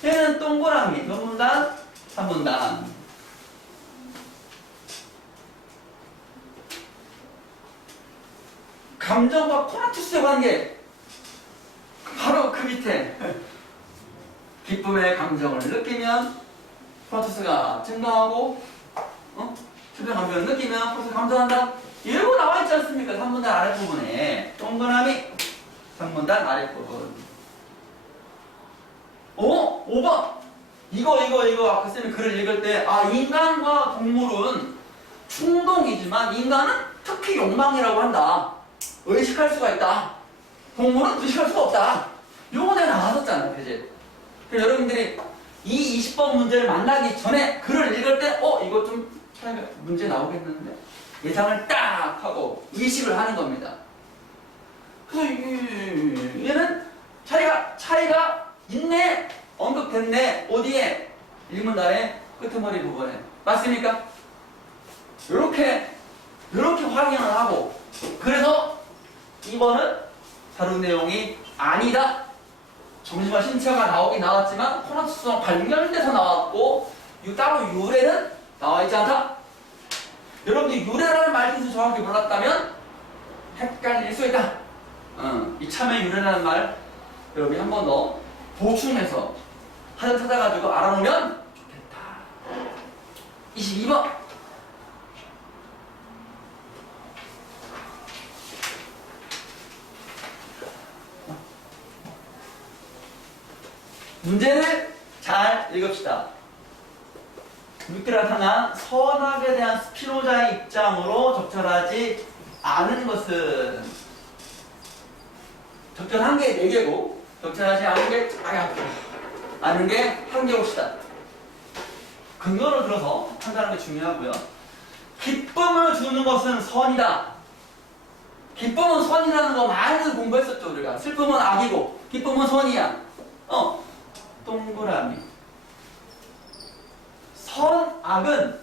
얘는 동그라미 몇 문단? 3문단. 감정과 코나투스의 관계 바로 그 밑에 기쁨의 감정을 느끼면 코나투스가 증가하고 기쁨의 감정을 느끼면 코나투스가 감소한다. 이러고 나와 있지 않습니까? 3문단 아랫부분에 동그라미 3문단 아랫부분. 5번 이거 아까 쌤이 글을 읽을 때 인간과 동물은 충동이지만 인간은 특히 욕망이라고 한다. 의식할 수가 있다. 동물은 의식할 수가 없다. 요거 내가 나왔었잖아, 그지? 그래서 여러분들이 이 20번 문제를 만나기 전에 글을 읽을 때 이거 좀 차이가 문제 나오겠는데 예상을 딱 하고 의식을 하는 겁니다. 그래서 얘는 차이가 있네, 언급됐네. 어디에? 일문단의 끄트머리 부분에. 맞습니까? 이렇게 확인을 하고, 그래서 2번은 다룬 내용이 아니다. 정신과 신체가 나오긴 나왔지만 혼합수소가 발견돼서 나왔고 따로 유래는 나와 있지 않다. 여러분들이 유래라는 말뜻을 정확히 몰랐다면 헷갈릴 수 있다. 이 참의 유래라는 말 여러분이 한 번 더 보충해서 하나 찾아가지고 알아놓으면 좋겠다. 22번. 문제를 잘 읽읍시다. 물결을 향한 선악에 대한 스피노자의 입장으로 적절하지 않은 것은 적절한 게 4개고 적절하지 않은 게 아는 게 1개봅시다. 근거를 들어서 판단하는 게 중요하고요. 기쁨을 주는 것은 선이다. 기쁨은 선이라는 거 많이 공부했었죠. 우리가 슬픔은 악이고 기쁨은 선이야. 동그라미. 선, 악은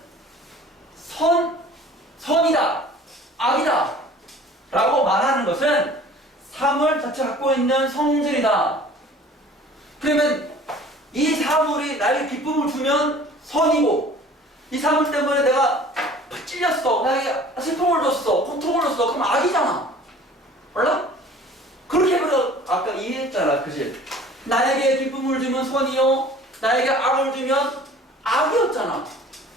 선이다, 악이다 라고 말하는 것은 사물 자체가 갖고 있는 성질이다. 그러면 이 사물이 나에게 기쁨을 주면 선이고 이 사물 때문에 내가 찔렸어, 나에게 슬픔을 줬어, 고통을 줬어, 그럼 악이잖아. 몰라? 그렇게 해서 아까 이해했잖아, 그치? 나에게 기쁨을 주면 선이요, 나에게 악을 주면 악이었잖아.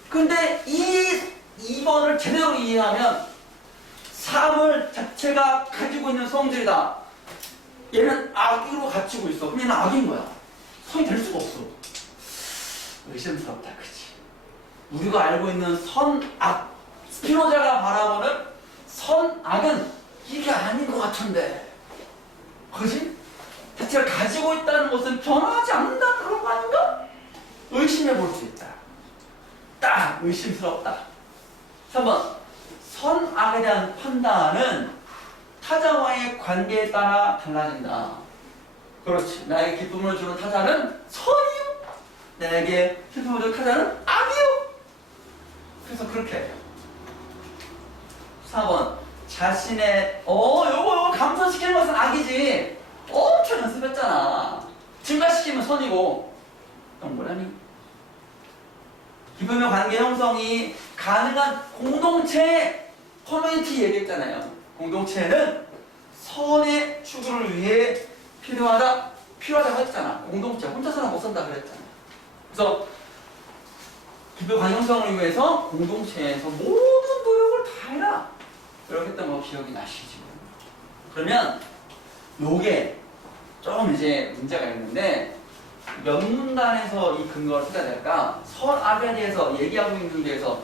근데 이 2번을 제대로 이해하면 사물 자체가 가지고 있는 성질이다. 얘는 악으로 갖추고 있어. 그럼 얘는 악인 거야. 선이 될 수가 없어. 의심스럽다, 그치? 우리가 알고 있는 선악, 스피노자가 바라보는 선악은 이게 아닌 것 같은데, 그치? 자체가 가지고 있다는 것은 변하지 않는다, 그런 거 아닌가? 의심해 볼 수 있다. 딱 의심스럽다. 3번. 선악에 대한 판단은 타자와의 관계에 따라 달라진다. 그렇지. 나에게 기쁨을 주는 타자는 선이요, 나에게 슬픔을 주는 타자는 악이요. 그래서 그렇게 해요. 4번. 자신의 요거 감소시키는 것은 악이지. 엄청 연습했잖아. 증가시키면 선이고. 동그라미. 기쁨의 관계 형성이 가능한 공동체, 커뮤니티 얘기했잖아요. 공동체는 선의 추구를 위해 필요하다고 했잖아. 공동체, 혼자서는 못 산다 그랬잖아. 그래서 기쁨의 관계 형성을 위해서 공동체에서 모든 노력을 다 해라, 이렇게 했던 거 기억이 나시죠? 그러면 요게 좀 이제 문제가 있는데 몇 문단에서 이 근거를 찾아야 될까? 선악에 대해서 얘기하고 있는 데에서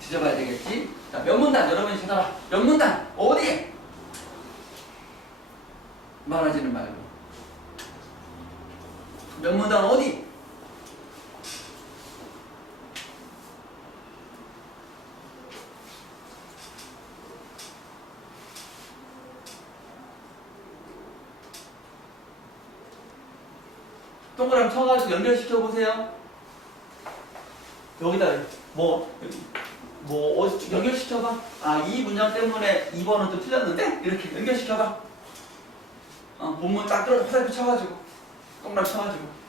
뒤져봐야 되겠지? 자, 몇 문단 여러분이 찾아봐. 몇 문단 어디? 말하지는 말고 몇 문단 어디? 동그라미 쳐가지고 연결시켜 보세요. 여기다 어디 연결시켜봐. 이 문장 때문에 2번은 또 틀렸는데 이렇게 연결시켜봐. 본문 딱 들어서 화살표 쳐가지고 동그라미 쳐가지고.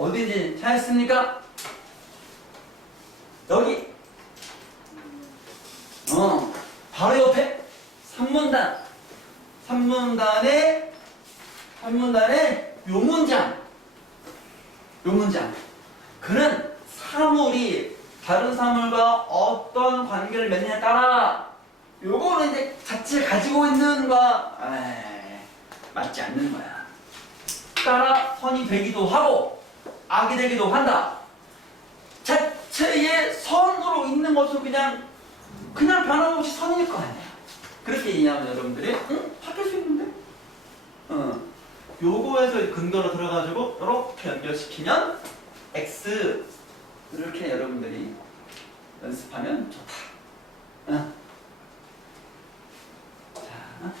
어디인지 찾았습니까? 여기. 바로 옆에 3문단. 3문단에 요 문장. 그는 사물이 다른 사물과 어떤 관계를 맺느냐에 따라 요거는 이제 자체 가지고 있는 거 맞지 않는 거야. 따라 선이 되기도 하고 악이 되기도 한다. 자체의 선으로 있는 것은 그냥 변함없이 선일 거 아니야. 그렇게 이해하면 여러분들이 바뀔 수 있는데? 요거에서 근거로 들어가지고 이렇게 연결시키면 X 이렇게 여러분들이 연습하면 좋다. 자,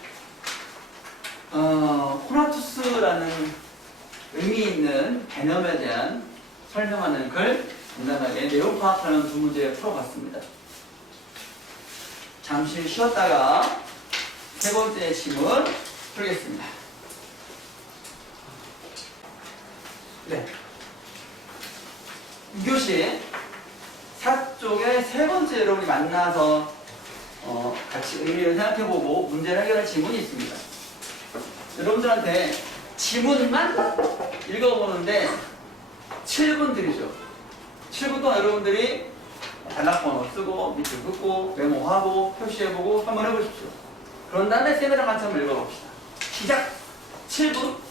코나투스라는 의미 있는 개념에 대한 설명하는 글 간단하게 내용 파악하는 두 문제 풀어봤습니다. 잠시 쉬었다가 세 번째 질문 풀겠습니다. 네. 2교시 4쪽의 세 번째 여러분이 만나서 같이 의미를 생각해보고 문제를 해결할 질문이 있습니다. 여러분들한테 지문만 읽어보는데 7분 드리죠. 7분 동안 여러분들이 단락번호 쓰고 밑줄 긋고 메모하고 표시해보고 한번 해보십시오. 그런 다음에 쌤이랑 같이 한번 읽어봅시다. 시작! 7분.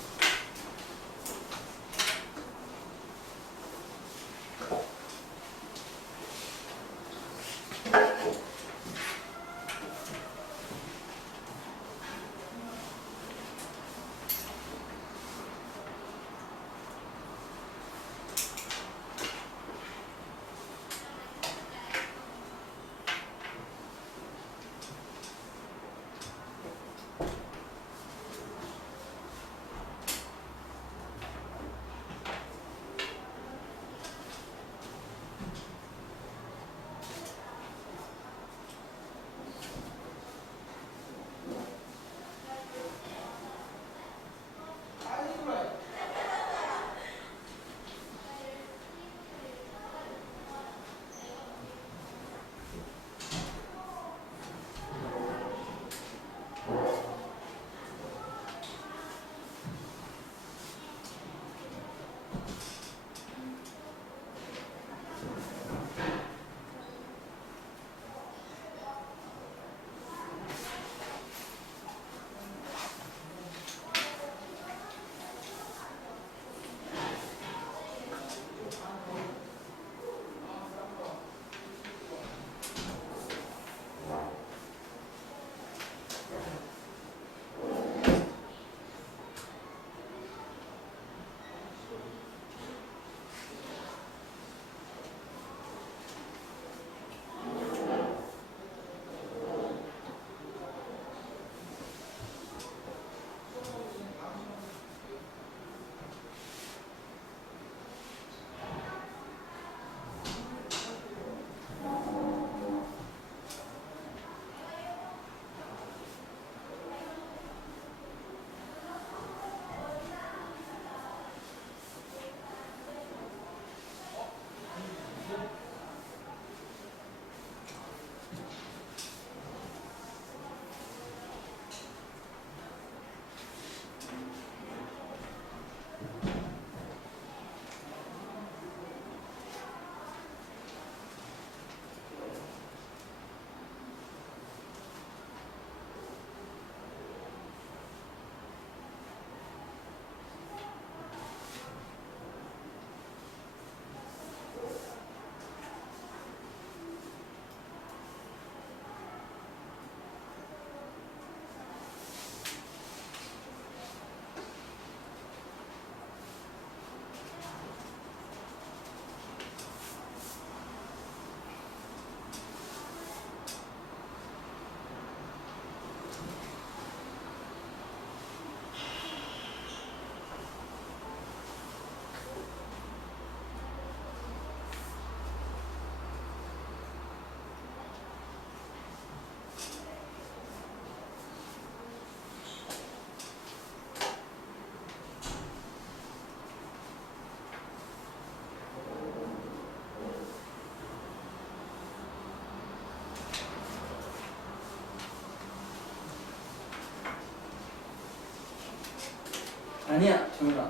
아니야, 정윤아.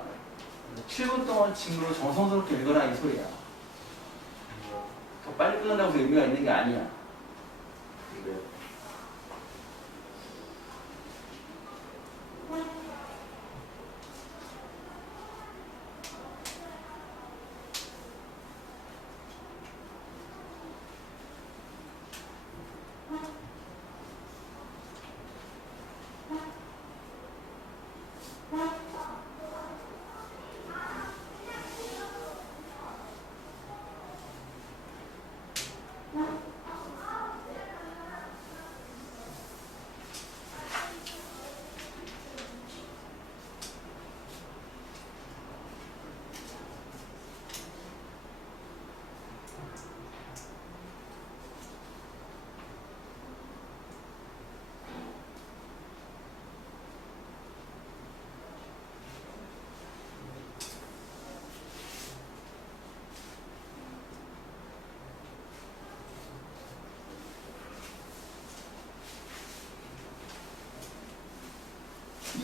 7분 동안 친구로 정성스럽게 읽어라 이 소리야. 더 빨리 끝난다고 해서 의미가 있는 게 아니야. 근데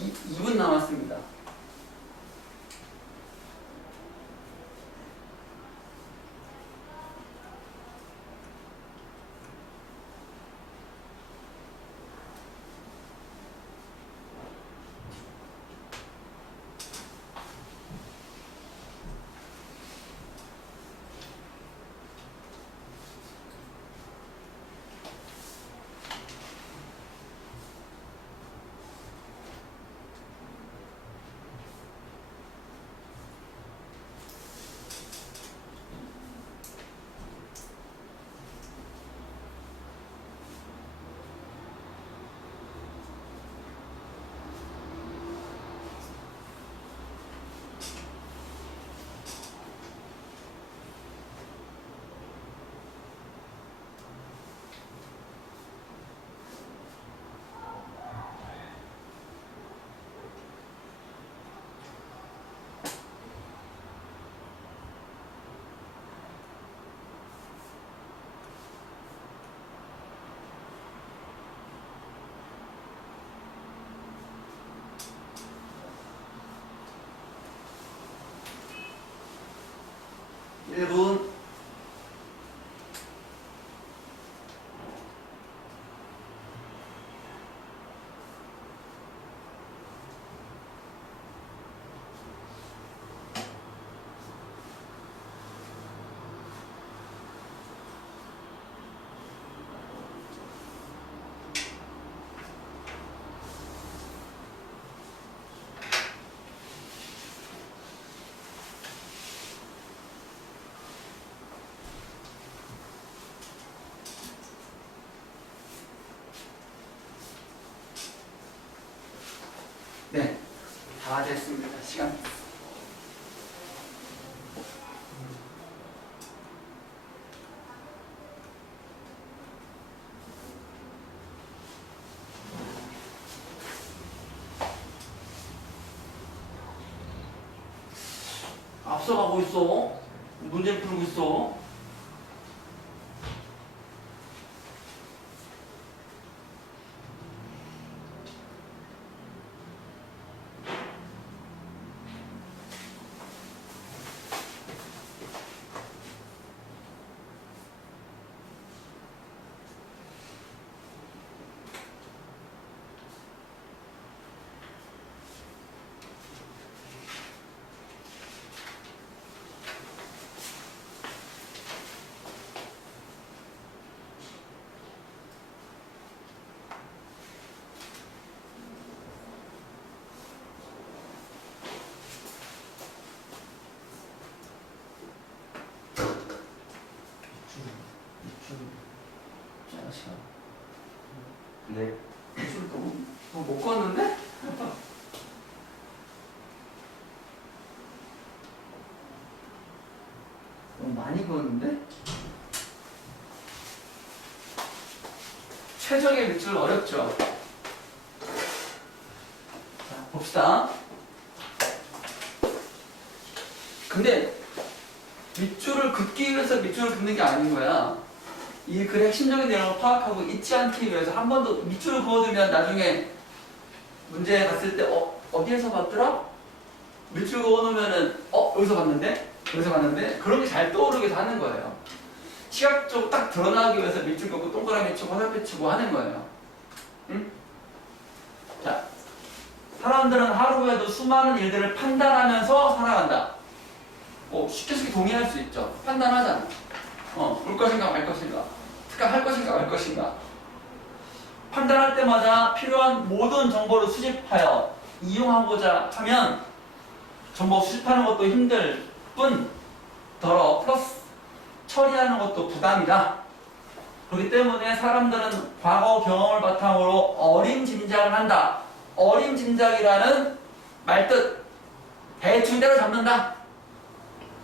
2분 남았습니다. 일 분. 네, 다 됐습니다. 시간. 앞서가고 있어. 문제 풀고 있어. 네. 줄 너무 못 껐는데? 너무 많이 걷는데? 최적의 밑줄 어렵죠? 자, 봅시다. 근데 밑줄을 긋기 위해서 밑줄을 긋는 게 아닌 거야. 이 글의 핵심적인 내용을 파악하고 잊지 않기 위해서 한 번 더 밑줄을 그어두면 나중에 문제에 갔을 때 어디에서 봤더라? 밑줄 그어놓으면은 여기서 봤는데? 여기서 봤는데? 그런 게 잘 떠오르게 해서 하는 거예요. 시각적으로 딱 드러나기 위해서 밑줄 긋고 동그라미 치고 화살표 치고 하는 거예요. 응? 자, 사람들은 하루에도 수많은 일들을 판단하면서 살아간다. 쉽게 동의할 수 있죠. 판단하잖아. 올 것인가 말 것인가, 특강할 것인가 말 것인가. 판단할 때마다 필요한 모든 정보를 수집하여 이용하고자 하면 정보 수집하는 것도 힘들 뿐 더러 플러스 처리하는 것도 부담이다. 그렇기 때문에 사람들은 과거 경험을 바탕으로 어림짐작을 한다. 어림짐작이라는 말뜻 대충 때려잡는다.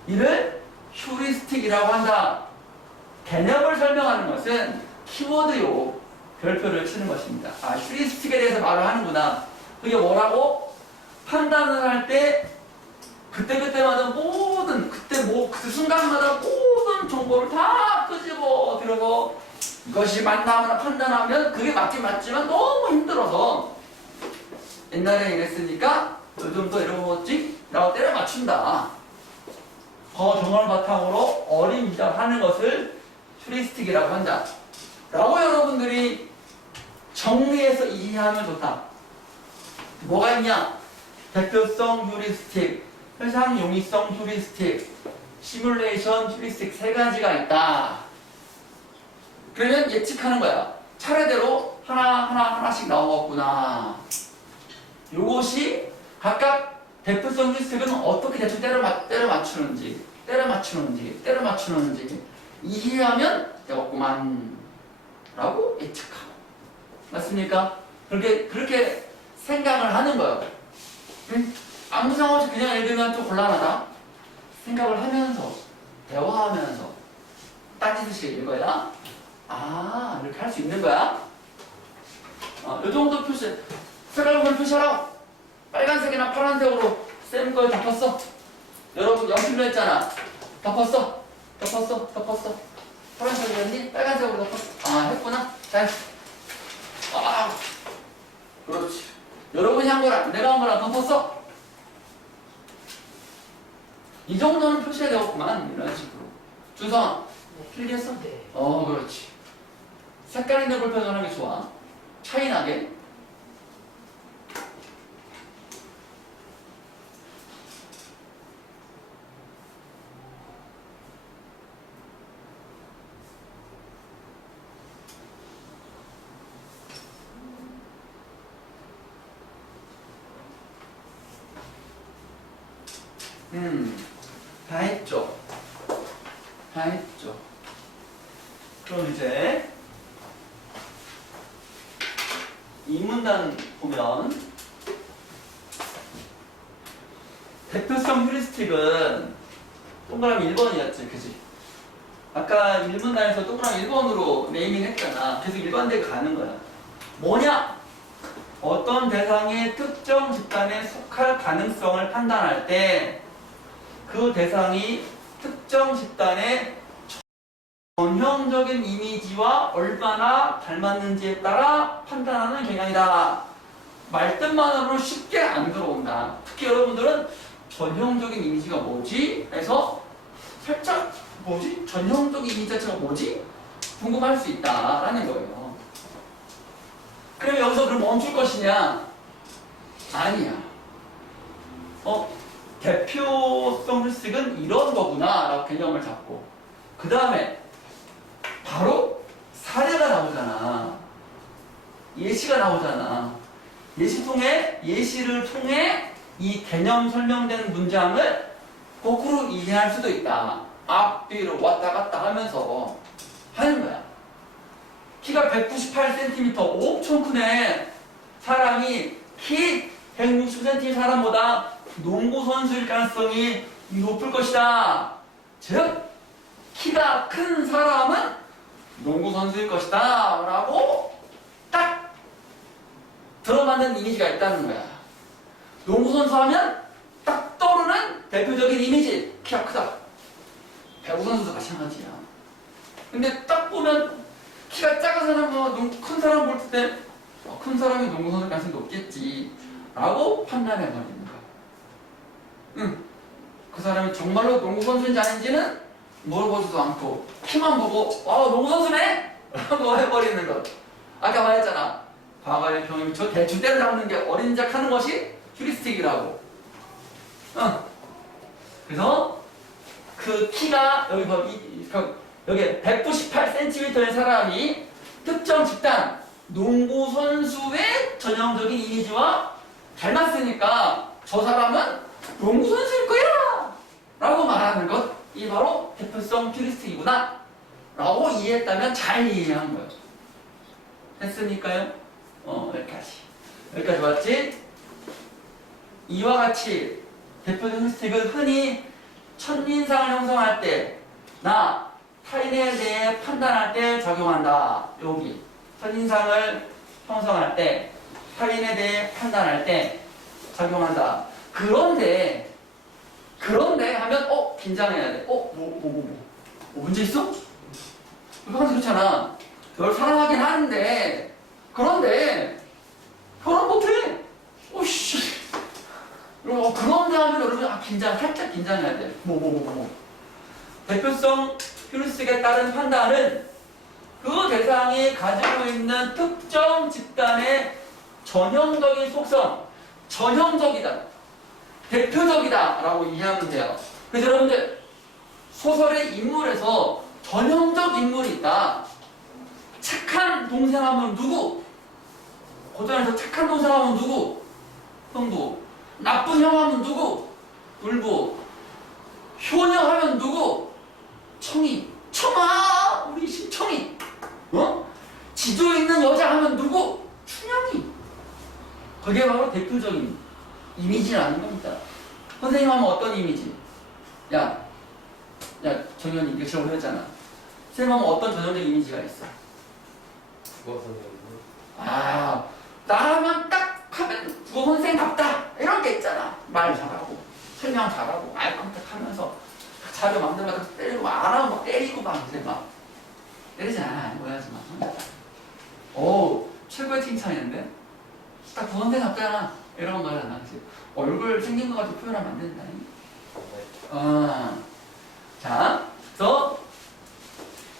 이를 휴리스틱이라고 한다. 개념을 설명하는 것은 키워드요. 별표를 치는 것입니다. 휴리스틱에 대해서 말을 하는구나. 그게 뭐라고? 판단을 할 때 그때그때마다 모든 그 순간마다 모든 정보를 다 끄집어 들어서 이것이 맞나 하나 판단하면 그게 맞긴 맞지만 너무 힘들어서 옛날에 이랬으니까 요즘도 이러고 먹었지? 라고 때려 맞춘다. 그 경험을 바탕으로 어림잡하는 것을 휴리스틱이라고 한다. 라고 여러분들이 정리해서 이해하면 좋다. 뭐가 있냐? 대표성 휴리스틱, 회상 용이성 휴리스틱, 시뮬레이션 휴리스틱 세 가지가 있다. 그러면 예측하는 거야. 차례대로 하나씩 나오겠구나. 요것이 각각 대표성 휴리스틱은 어떻게 대충 때려 맞추는지 이해하면 되겠구만. 라고 예측하고. 맞습니까? 그렇게 생각을 하는 거예요. 아무 상관 없이 그냥 읽으면 좀 곤란하다. 생각을 하면서, 대화하면서, 따지듯이 읽어야, 이렇게 할 수 있는 거야. 요 정도 표시, 색깔부분 표시하라고. 빨간색이나 파란색으로 쌤 걸 덮었어. 여러분 연필로 했잖아. 덮었어. 파란색으로 했니? 빨간색으로 덮었어. 했구나. 잘했어. 그렇지. 여러분이 한 거랑 내가 한 거랑 덮었어. 이 정도는 표시해야 되겠구만. 이런 식으로. 준성, 필기했어? 네. 그렇지. 색깔 있는 볼펜 하는 게 좋아. 차이 나게. 다 했죠. 그럼 이제 이 문단 보면 대표성 휴리스틱은 동그라미 1번이었지, 그지? 아까 1문단에서 동그라미 1번으로 네이밍 했잖아. 계속 일관되게 가는 거야. 뭐냐? 어떤 대상의 특정 집단에 속할 가능성을 판단할 때 그 대상이 특정 집단의 전형적인 이미지와 얼마나 닮았는지에 따라 판단하는 경향이다. 말뜻만으로는 쉽게 안 들어온다. 특히 여러분들은 전형적인 이미지가 뭐지? 해서 살짝 뭐지? 전형적인 이미지 자체가 뭐지? 궁금할 수 있다라는 거예요. 그럼 여기서 그럼 멈출 것이냐? 아니야. 대표성 휴리스틱은 이런 거구나 라고 개념을 잡고 그 다음에 바로 사례가 나오잖아. 예시가 나오잖아. 예시를 통해 이 개념 설명된 문장을 거꾸로 이해할 수도 있다. 앞뒤로 왔다 갔다 하면서 하는 거야. 키가 198cm 엄청 크네. 사람이 키 160cm 사람보다 농구 선수일 가능성이 높을 것이다. 즉 키가 큰 사람은 농구 선수일 것이다 라고 딱 들어맞는 이미지가 있다는 거야. 농구 선수 하면 딱 떠오르는 대표적인 이미지, 키가 크다. 배구 선수도 마찬가지야. 근데 딱 보면 키가 작은 사람과 큰 사람 볼 때 큰 사람이 농구 선수일 가능성이 높겠지 라고 판단해버리는 거야. 그 사람이 정말로 농구 선수인지 아닌지는 물어보지도 않고 키만 보고 농구 선수네? 라고 해버리는 것. 아까 말했잖아. 과거의 경험이 저 대충 때려잡는 게 어린 척 하는 것이 휴리스틱이라고. 그래서 그 키가 여기 198cm의 사람이 특정 집단 농구 선수의 전형적인 이미지와 닮았으니까 저 사람은 농구 선수일 거야! 라고 말하는 것이 바로 대표성 휴리스틱이구나 라고 이해했다면 잘 이해한 거예요. 됐으니까요? 여기까지 왔지? 이와 같이 대표적 휴리스틱은 흔히 첫인상을 형성할 때 나 타인에 대해 판단할 때 적용한다. 여기 첫인상을 형성할 때 타인에 대해 판단할 때 적용한다. 그런데 하면 긴장해야 돼. 문제 있어? 항상 그렇잖아. 널 사랑하긴 하는데 그런데 결혼 못해. 그럼 그런데 하면 여러분 살짝 긴장해야 돼. 대표성 휴리스틱에 따른 판단은 그 대상이 가지고 있는 특정 집단의 전형적인 속성, 전형적이다, 대표적이다 라고 이해하면 돼요. 그래서 여러분들 소설의 인물에서 전형적 인물이 있다. 착한 동생 하면 누구? 고전에서 착한 동생 하면 누구? 형부. 나쁜 형 하면 누구? 울부. 효녀 하면 누구? 청이. 청아! 우리 신청이. 지조 있는 여자 하면 누구? 춘향이. 그게 바로 대표적인 이미지라는 겁니다. 선생님 하면 어떤 이미지? 야, 정현이 이거 시험 했잖아. 선생님 하면 어떤 전형적 이미지가 있어? 국어 선생님. 나 하면 딱 하면 국어 선생답다 이런 게 있잖아. 말 잘하고 설명 잘하고 알컴택하면서 자료 만들다가 때리고 안 하면 막 때리고 막 그래 막 때리지 않아. 뭐야지 막. 오, 최고의 칭찬인데? 딱 국어 선생답잖아. 이런 거잖아. 그치? 얼굴 생긴 거 가지고 표현하면 안 된다. 자, 그래서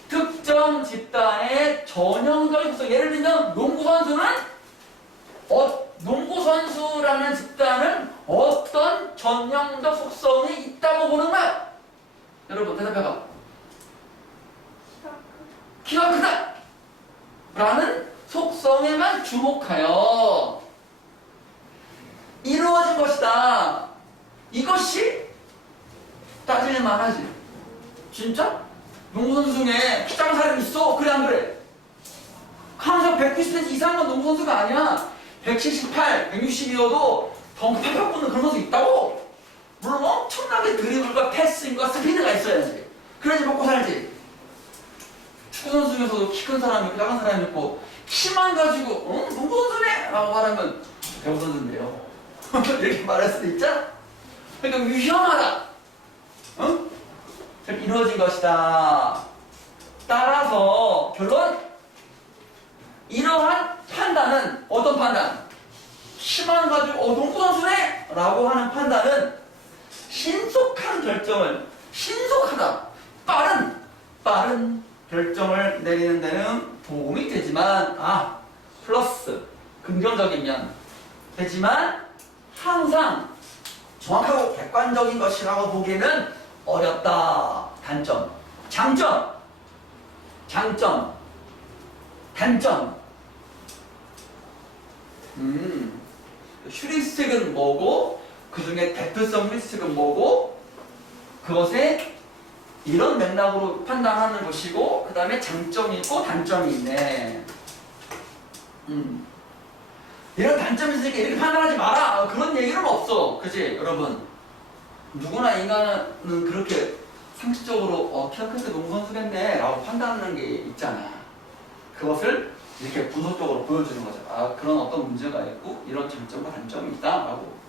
특정 집단의 전형적인 속성. 예를 들면 농구 선수는 농구 선수라는 집단은 어떤 전형적 속성이 있다고 보는 거야? 여러분 대답해봐. 키가 크다 라는 속성에만 주목하여 이루어진 것이다. 이것이 따질만 하지. 진짜? 농구 선수 중에 키 작은 사람이 있어? 그래 안 그래? 항상 190cm 이상은 농구 선수가 아니야. 178, 160이어도 덩크 팍팍 붙는 그런 선수 있다고. 물론 엄청나게 드리블과 패스ing과 스피드가 있어야지. 그래야지 먹고 살지. 축구 선수 중에서도 키 큰 사람이 있고 작은 사람이 있고 키만 가지고 농구 선수네? 라고 말하면 배구 선수인데요. 이렇게 말할 수도 있잖아. 그러니까 위험하다. 이루어진 것이다. 따라서 결론, 이러한 판단은 어떤 판단? 키만 가지고 농구 선수네? 라고 하는 판단은 신속한 결정을, 신속하다, 빠른 결정을 내리는 데는 도움이 되지만 플러스 긍정적인 면 되지만 항상 정확하고 객관적인 것이라고 보기에는 어렵다. 단점, 장점, 단점. 휴리스틱은 뭐고 그 중에 대표성 휴리스틱은 뭐고 그것에 이런 맥락으로 판단하는 것이고 그 다음에 장점이 있고 단점이 있네. 이런 단점이 있으니까 이렇게 판단하지 마라 그런 얘기는 없어. 그치 여러분? 누구나 인간은 그렇게 상식적으로 키가 큰데 농구 선수겠네 라고 판단하는 게 있잖아. 그것을 이렇게 분석적으로 보여주는 거죠. 그런 어떤 문제가 있고 이런 장점과 단점이 있다 라고.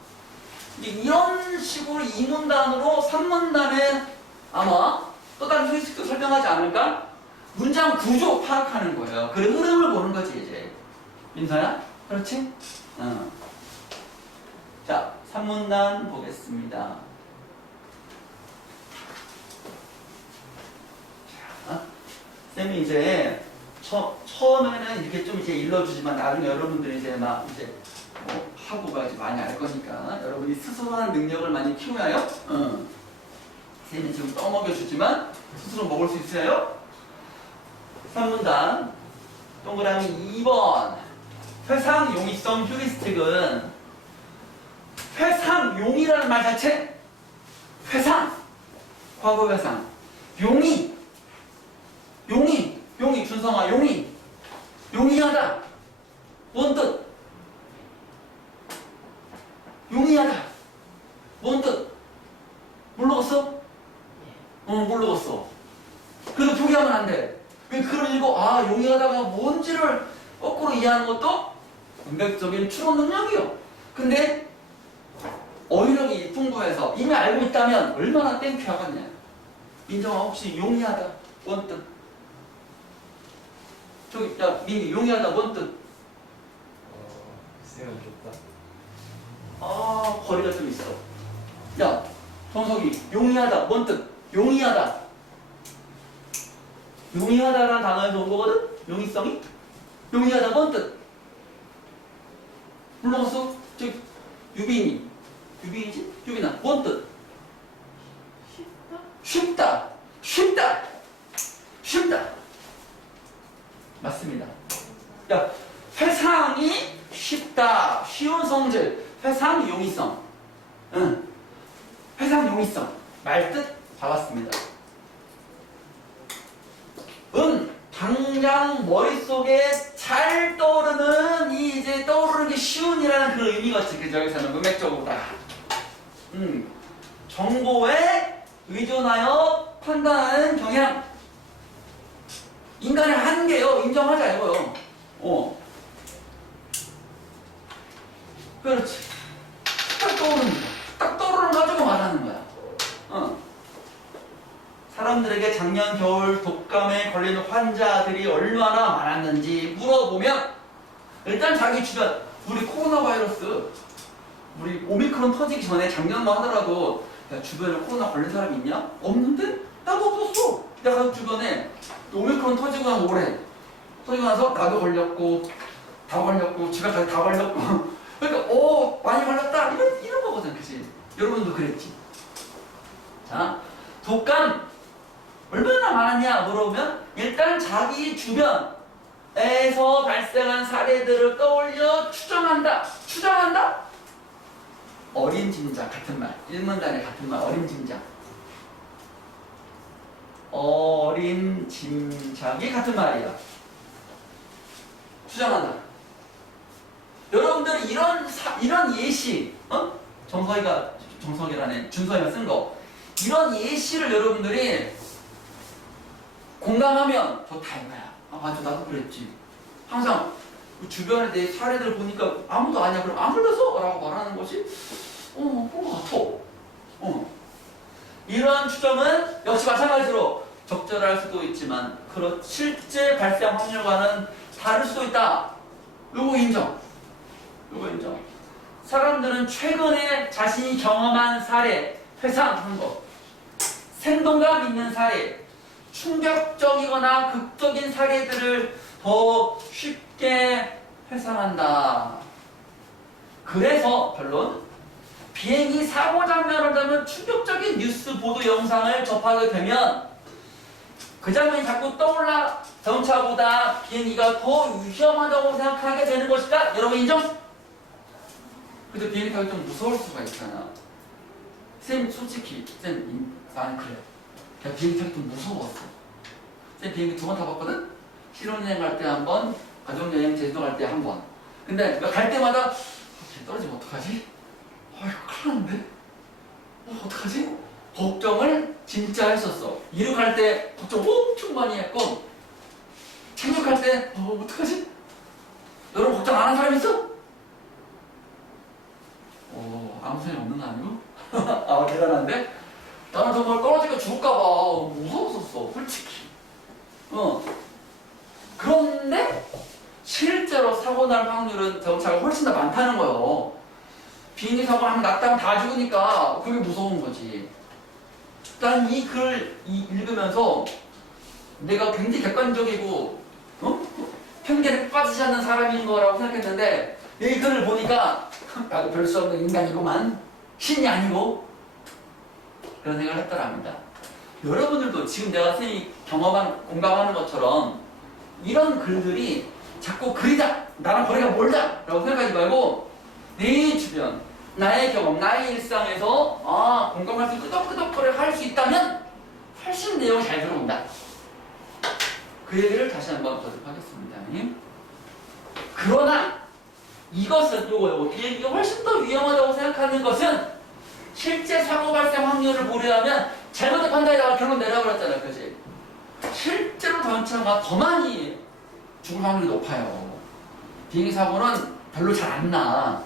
이런 식으로 2문단으로 3문단에 아마 또 다른 휴리스틱도 설명하지 않을까? 문장 구조 파악하는 거예요. 그 흐름을 보는 거지 이제. 민서야? 그렇지? 자, 3문단 보겠습니다. 쌤이 이제 처음에는 이렇게 좀 이제 일러주지만 나중에 여러분들이 이제 막 이제 뭐 하고가 이제 많이 알 거니까 여러분이 스스로 하는 능력을 많이 키워야요. 쌤이 지금 떠먹여주지만 스스로 먹을 수 있어요. 3문단 동그라미 2번 회상용이성 휴리스틱은 회상용이라는 말 자체 회상 과거 회상 용이 준성아 용이하다 뭔 뜻? 용이하다 뭔 뜻? 모르겠어? 모르겠어. 그래도 포기하면 안 돼. 왜 그걸 읽고 용이하다가 뭔지를 거꾸로 이해하는 것도 완벽적인 추론 능력이요. 근데 어휘력이 풍부해서 이미 알고 있다면 얼마나 땡큐하겠냐. 민정아 혹시 용이하다 뭔 뜻? 민이 용이하다 뭔 뜻? 글쎄요 좋다. 거리가 좀 있어. 야, 정석이, 용이하다. 뭔 뜻? 용이하다. 용이하다라는 단어에서 온 거거든? 용이성이? 용이하다. 뭔 뜻? 불러봤어? 저기, 유빈이. 유빈이지? 유빈아. 뭔 뜻? 쉽다? 쉽다. 쉽다. 쉽다. 맞습니다. 야, 회상이 쉽다. 쉬운 성질. 회상 용이성. 응. 회상 용이성. 말뜻 잡았습니다. 당장 머릿속에 잘 떠오르는 이 이제 떠오르는 게 쉬운이라는 그 의미겠지. 그죠? 여기서는 문맥적으로 다. 정보에 의존하여 판단하는 경향. 인간의 한계요. 인정하자 이거요. 그렇지. 딱 떠오르는 거. 딱 떠오르는 거 가지고 말하는 거야. 사람들에게 작년 겨울 독감에 걸리는 환자들이 얼마나 많았는지 물어보면 일단 자기 주변 우리 코로나 바이러스 우리 오미크론 터지기 전에 작년만 하더라도 야 주변에 코로나 걸린 사람이 있냐? 없는데? 나도 없었어. 내가 가족 주변에 오미크론 터지고 나서 오래 터지고 나서 나도 걸렸고 다 걸렸고 집에까지 다 걸렸고 그러니까 많이 걸렸다 이런 거거든. 그치? 여러분도 그랬지. 자 독감 얼마나 많았냐 물어보면 일단 자기 주변에서 발생한 사례들을 떠올려 추정한다. 추정한다? 어린 짐작 같은 말. 일문단에 같은 말. 어린 짐작. 어린 짐작이 같은 말이야. 추정한다. 여러분들이 이런 예시, 정석이라네. 준서이가 쓴 거. 이런 예시를 여러분들이 공감하면 좋다 이거야. 맞아 나도 그랬지. 항상 그 주변에 내 사례들 보니까 아무도 아니야. 그럼 안 걸렸어? 라고 말하는 것이 그런 것 같아. 이러한 추정은 역시 마찬가지로 적절할 수도 있지만 실제 발생 확률과는 다를 수도 있다. 요거 인정. 사람들은 최근에 자신이 경험한 사례, 회상한 거, 생동감 있는 사례, 충격적이거나 극적인 사례들을 더 쉽게 회상한다. 그래서 결론 비행기 사고 장면을 보면 충격적인 뉴스 보도 영상을 접하게 되면 그 장면이 자꾸 떠올라 자동차보다 비행기가 더 위험하다고 생각하게 되는 것이다. 여러분 인정? 근데 비행기 타기 좀 무서울 수가 있잖아. 쌤 솔직히 나는 그래. 내가 비행기 타기 좀 무서웠어. 쌤 비행기 2번 타봤거든? 신혼여행 갈 때 한 번, 가족여행 제주도 갈 때 한 번. 근데 갈 때마다 배 떨어지면 어떡하지? 이거 큰일 났는데? 어떡하지? 걱정을 진짜 했었어. 이륙할 때 걱정 엄청 많이 했고 착륙할 때 어떡하지? 여러분 걱정 안 한 사람 있어? 아무 생각 없는 거 아니고? 대단한데? 나는 정말 떨어지니까 죽을까봐 무서웠었어 솔직히. 그런데 실제로 사고 날 확률은 자동차가 훨씬 더 많다는 거예요. 비행기 사고 하면 낙당 다 죽으니까 그게 무서운 거지. 난 이 글을 읽으면서 내가 굉장히 객관적이고 편견에 빠지지 않는 사람인 거라고 생각했는데 이 글을 보니까 나도 별 수 없는 인간이구만. 신이 아니고 그런 생각을 했더랍니다. 여러분들도 지금 내가 선생님이 공감하는 것처럼 이런 글들이 자꾸 글이다. 나랑 거리가 멀다. 라고 생각하지 말고 내 주변, 나의 경험, 나의 일상에서 공감할 수 끄덕끄덕거려 할 수 있다면 훨씬 내용이 잘 들어온다. 그 얘기를 다시 한번 보도록 하겠습니다. 그러나 이것은 이게 훨씬 더 위험하다고 생각하는 것은 실제 사고 발생 확률을 고려하면 잘못된 판단이라고 결론 내려버렸잖아요. 그지? 실제로 전차가 더 많이 죽을 확률이 높아요. 비행기 사고는 별로 잘 안 나.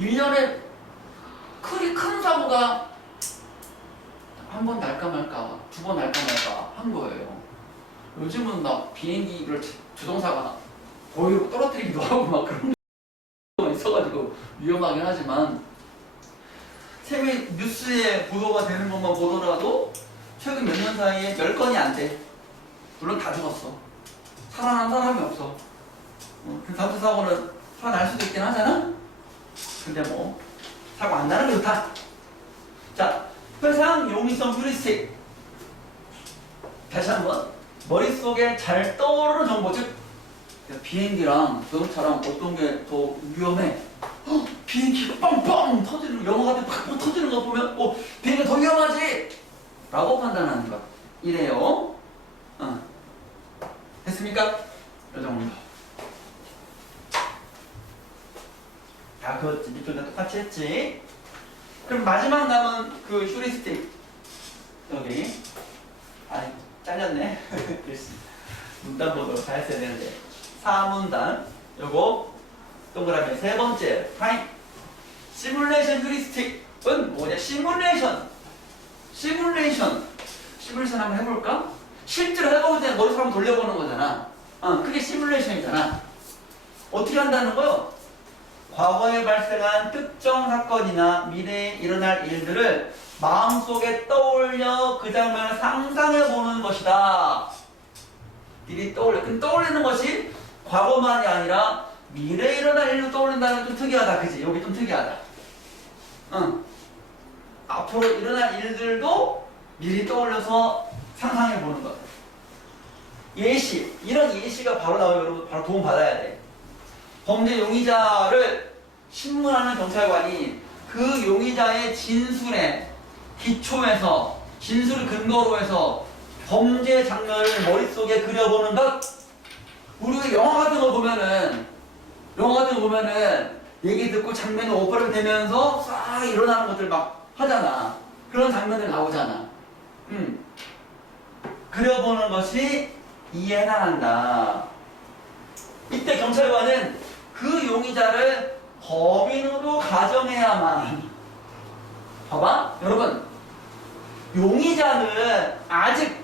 1년에 크게 큰 사고가 한 번 날까 말까, 2번 날까 말까 한 거예요. 요즘은 막 비행기를 주동사가 고의로 떨어뜨리기도 하고 막 그런 거 있어. 있어가지고 위험하긴 하지만 세계 뉴스에 보도가 되는 것만 보더라도 최근 몇 년 사이에 10건이 안 돼. 물론 다 죽었어. 살아난 사람이 없어. 그 잠수 사고는 살아날 수도 있긴 하잖아. 근데 뭐 사고 안 나는 게 좋다. 자, 회상 용이성 휴리스틱. 다시 한번 머릿속에 잘 떠오르는 정보, 즉 비행기랑 자동차랑 어떤 게 더 위험해? 비행기가 빵빵 터지는, 영화 같은 팍팍 터지는 거 보면 비행기가 더 위험하지! 라고 판단하는 것. 이래요. 됐습니까? 이 정도. 다 그었지. 밑줄도 똑같이 했지. 그럼 마지막 남은 그 휴리스틱. 여기. 아이, 잘렸네. 문단보도로 다 했어야 되는데. 4문단. 요거 동그라미 세 번째. 타임. 시뮬레이션 휴리스틱은 뭐냐? 시뮬레이션 한번 해볼까? 실제로 해보고 그냥 머릿속 한번 돌려보는 거잖아. 그게 시뮬레이션이잖아. 어떻게 한다는 거요? 과거에 발생한 특정 사건이나 미래에 일어날 일들을 마음속에 떠올려 그 장면을 상상해보는 것이다. 미리 그럼 떠올리는 것이 과거만이 아니라 미래에 일어날 일도 떠올린다는 게 좀 특이하다. 그지? 여기 좀 특이하다. 앞으로 일어날 일들도 미리 떠올려서 상상해보는 것. 예시. 이런 예시가 바로 나오면 여러분 바로 도움 받아야 돼. 범죄 용의자를 신문하는 경찰관이 그 용의자의 진술에 기초해서, 진술을 근거로 해서 범죄 장면을 머릿속에 그려보는 것. 우리가 영화 같은 거 보면은 얘기 듣고 장면이 오버랩 되면서 싹 일어나는 것들 막 하잖아. 그런 장면들 나오잖아. 그려보는 것이 이해해나간다. 이때 경찰관은 그 용의자를 범인으로 가정해야만. 봐봐, 여러분. 용의자는 아직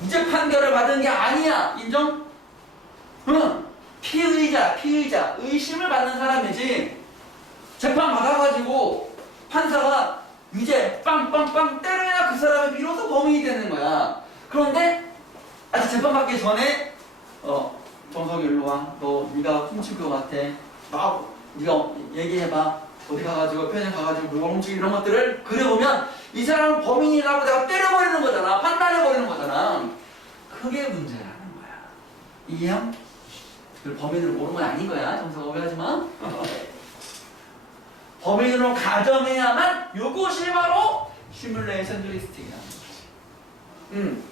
무죄 판결을 받은 게 아니야. 인정? 피의자, 의심을 받는 사람이지. 재판 받아가지고 판사가 유죄 빵빵빵 때려야 그 사람이 비로소 범인이 되는 거야. 그런데 아직 재판 받기 전에 정석이 일로 와. 너 네가 훔친 것 같아. 막 네가 얘기해봐. 어디 가가지고 편의점 가가지고 물건 훔치기 이런 것들을 그려보면 이 사람은 범인이라고 내가 때려버리는 거잖아. 판단해버리는 거잖아. 그게 문제라는 거야. 이해함? 범인을 모르는 건 아닌 거야. 정석아 오해하지 마. 범인으로 가정해야만 이것이 바로 시뮬레이션 휴리스틱이라는 거지.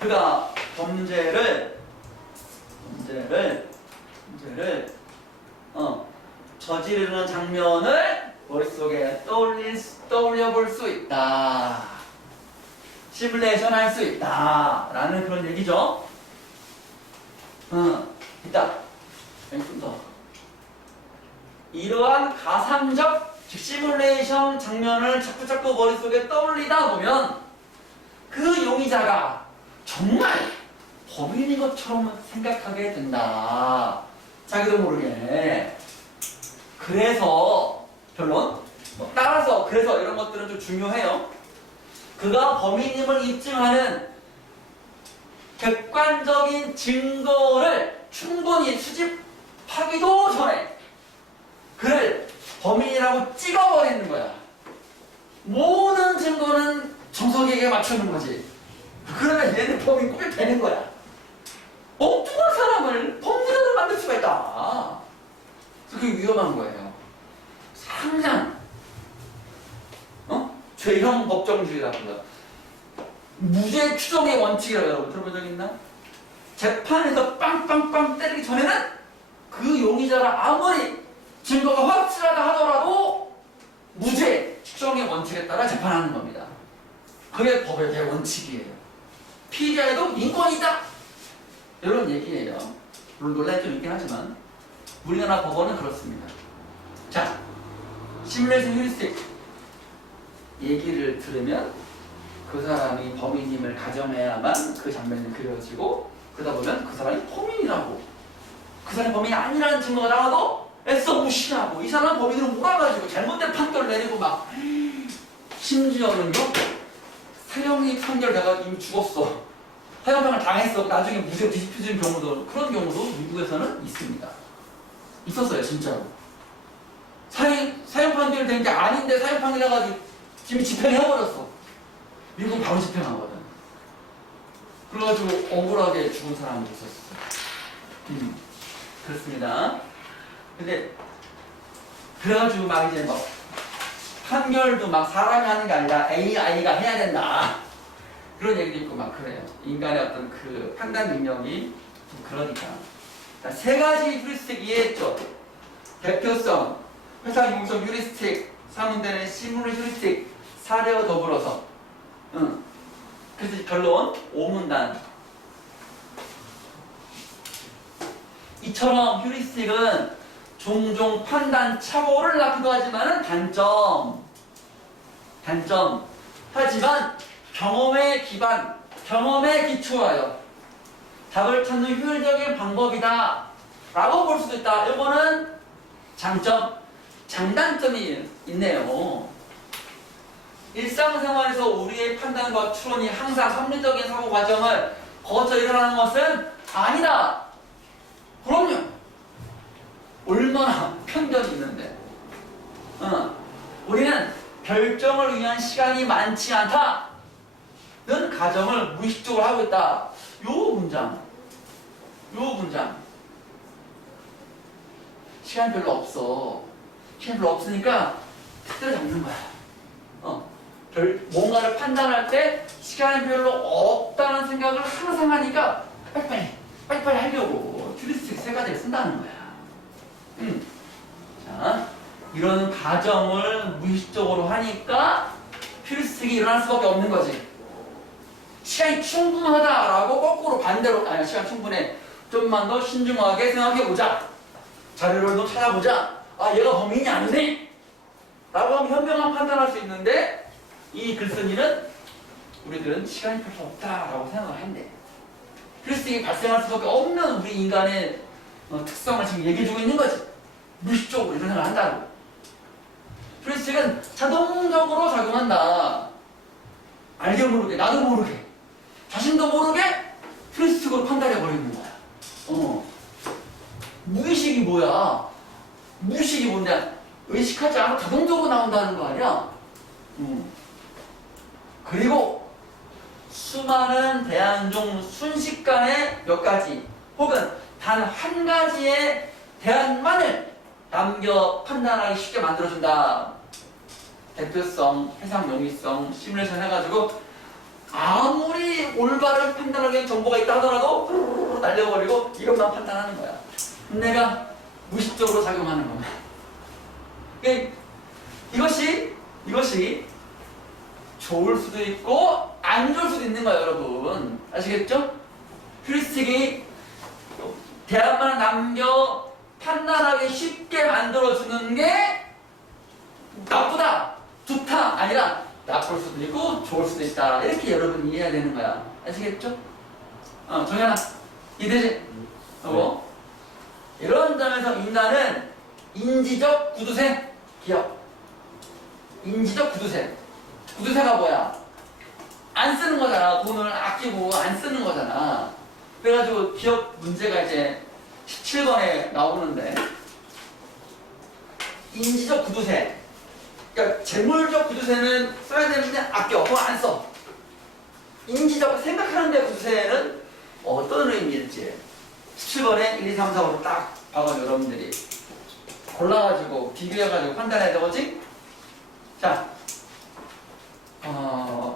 그가 범죄를 저지르는 장면을 머릿속에 떠올려볼 수 있다. 시뮬레이션 할 수 있다. 라는 그런 얘기죠. 있다. 좀 더. 이러한 가상적, 즉 시뮬레이션 장면을 자꾸자꾸 머릿속에 떠올리다 보면 그 용의자가 정말 범인인 것처럼 생각하게 된다. 자기도 모르게. 그래서 결론, 따라서 그래서 이런 것들은 좀 중요해요. 그가 범인임을 입증하는 객관적인 증거를 충분히 수집하기도 전에 그를 범인이라고 찍어버리는 거야. 모든 증거는 정석에게 맞추는 거지. 그러면 얘는 범인 꼭 되는 거야. 엉뚱한 사람을 범죄자로 만들 수가 있다. 그게 위험한 거예요. 상장, 죄형 법정주의라고 합니다. 무죄 추정의 원칙이라고 여러분 들어본 적 있나? 재판에서 빵빵빵 때리기 전에는 그 용의자가 아무리 증거가 확실하다 하더라도 무죄 추정의 원칙에 따라 재판하는 겁니다. 그게 법의 대원칙이에요. 피의자에도 인권이다. 이런 얘기예요. 물론 논란이 좀 있긴 하지만 우리나라 법원은 그렇습니다. 자, 시뮬레이션 휴리스틱 얘기를 들으면 그 사람이 범인임을 가정해야만 그 장면이 그려지고, 그러다 보면 그 사람이 범인이라고, 그 사람이 범인이 아니라는 증거가 나와도 애써 무시하고 이 사람 범인으로 몰아가지고 잘못된 판결을 내리고 막 심지어는요 사형이 판결돼가지고 이미 죽었어. 사형방을 당했어. 나중에 무죄로 뒤집혀지는 경우도 그런 경우도 미국에서는 있습니다. 있었어요 진짜로. 사형 판결이 된 게 아닌데 사형 판결해가지고 이미 집행해버렸어. 미국은 바로 집행하거든. 그래가지고 억울하게 죽은 사람도 있었어. 그렇습니다. 근데 그래가지고 막 이제 막 판결도 막 사람이 하는 게 아니라 AI가 해야 된다. 그런 얘기도 있고 막 그래요. 인간의 어떤 그 판단 능력이 좀 그러니까. 자, 세 가지 휴리스틱 이해했죠. 대표성, 회사 융성 휴리스틱, 사문되는 시뮬 휴리스틱, 사례와 더불어서. 그래서 결론 5문단. 이처럼 휴리스틱은 종종 판단 착오를 낳기도 하지만은 단점. 하지만 경험에 기초하여 답을 찾는 효율적인 방법이다 라고 볼 수도 있다. 이거는 장점, 장단점이 있네요. 일상생활에서 우리의 판단과 추론이 항상 합리적인 사고 과정을 거쳐 일어나는 것은 아니다. 그럼요. 얼마나 편견이 있는데. 우리는 결정을 위한 시간이 많지 않다는 가정을 무의식적으로 하고 있다. 요 문장. 시간 별로 없어. 시간 별로 없으니까 뜻대로 잡는 거야. 뭔가를 판단할 때 시간이 별로 없다는 생각을 항상 하니까 빨리빨리 하려고 휴리스틱 세 가지를 쓴다는 거야. 자, 이런 가정을 무의식적으로 하니까 휴리스틱이 일어날 수밖에 없는 거지. 시간이 충분하다라고 거꾸로 반대로 아니 시간 충분해. 좀만 더 신중하게 생각해보자. 자료를 더 찾아보자. 아 얘가 범인이 아니네 라고 하면 현명한 판단할 수 있는데 이 글쓴이는 우리들은 시간이 별로 없다라고 생각을 한대. 휴리스틱이 발생할 수밖에 없는 우리 인간의 특성을 지금 얘기해주고 있는 거지. 무의식적으로 이런 생각을 한다고. 휴리스틱은 자동적으로 작용한다. 알게 모르게, 나도 모르게, 자신도 모르게 휴리스틱으로 판단해버리는 거야. 무의식이 뭐야? 무의식이 뭔데? 의식하지 않고 자동적으로 나온다는 거 아니야? 그리고 수많은 대안 중 순식간에 몇 가지 혹은 단 한 가지의 대안만을 남겨 판단하기 쉽게 만들어준다. 대표성, 해상 용이성, 시뮬레이션 해가지고 아무리 올바른 판단하기 위한 정보가 있다 하더라도 날려버리고 이것만 판단하는 거야. 내가 무의식적으로 작용하는 거야. 이것이 좋을 수도 있고 안 좋을 수도 있는 거야, 여러분. 아시겠죠? 휴리스틱이 대안만 남겨 판단하기 쉽게 만들어주는 게 나쁘다, 좋다 아니라 나쁠 수도 있고 좋을 수도 있다. 이렇게 여러분이 이해해야 되는 거야. 아시겠죠? 정연아, 이해되지? 이런 점에서 인간은 인지적 구두쇠 기억. 인지적 구두쇠. 구두쇠가 뭐야? 안 쓰는 거잖아. 돈을 아끼고 안 쓰는 거잖아. 그래가지고 기억 문제가 이제 17번에 나오는데 인지적 구두쇠. 그러니까 재물적 구두쇠는 써야 되는데 아껴. 그거 안 써. 인지적 생각하는 데 구두쇠는 어떤 의미일지 17번에 1, 2, 3, 4, 5로 딱 봐가지고 여러분들이 골라가지고 비교해가지고 판단해야 되겠지? 자,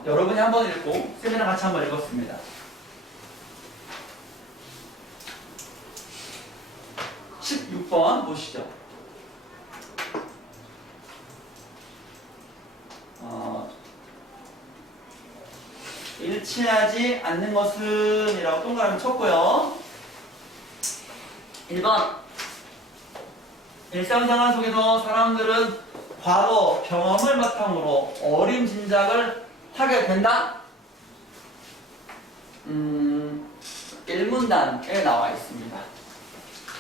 여러분이 한번 읽고 세미나 같이 한번 읽었습니다. (16번) 보시죠. 일치하지 않는 것은 이라고 동그라미 쳤고요. 1번 일상생활 속에서 사람들은 과거 경험을 바탕으로 어림짐작을 하게 된다. 1문단에 나와 있습니다.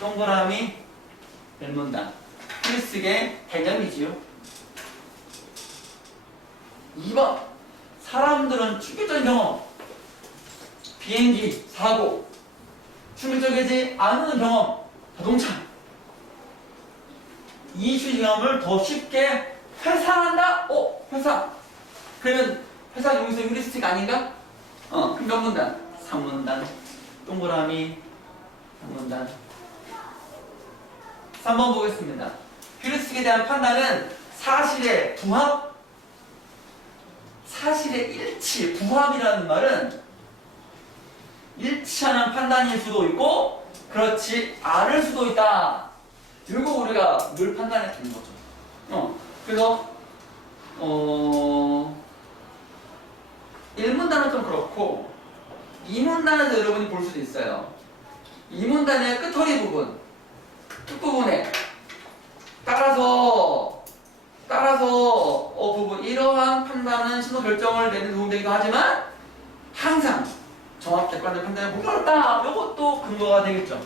동그라미 일문단. 휴리스틱의 개념이지요. 2번. 사람들은 충격적인 경험, 비행기, 사고, 충격적이지 않은 경험, 자동차. 이 경험을 더 쉽게 회상한다? 회상. 그러면 회상 용에서 휴리스틱 아닌가? 그럼 몇 문단? 3문단. 동그라미, 3문단. 3번 보겠습니다. 휴리스틱에 대한 판단은 사실의 부합, 사실의 일치, 부합이라는 말은 일치하는 판단일 수도 있고 그렇지 않을 수도 있다. 이거 우리가 늘 판단했던 거죠. 그래서 1문단은 좀 그렇고 2문단에서 여러분이 볼 수도 있어요. 2문단의 끝허리 부분, 끝부분에 따라서 부분 이러한 판단은 신호 결정을 내는 도움되기도 하지만 항상 정확 객관적 판단을 보기 어렵다. 이것도 근거가 되겠죠.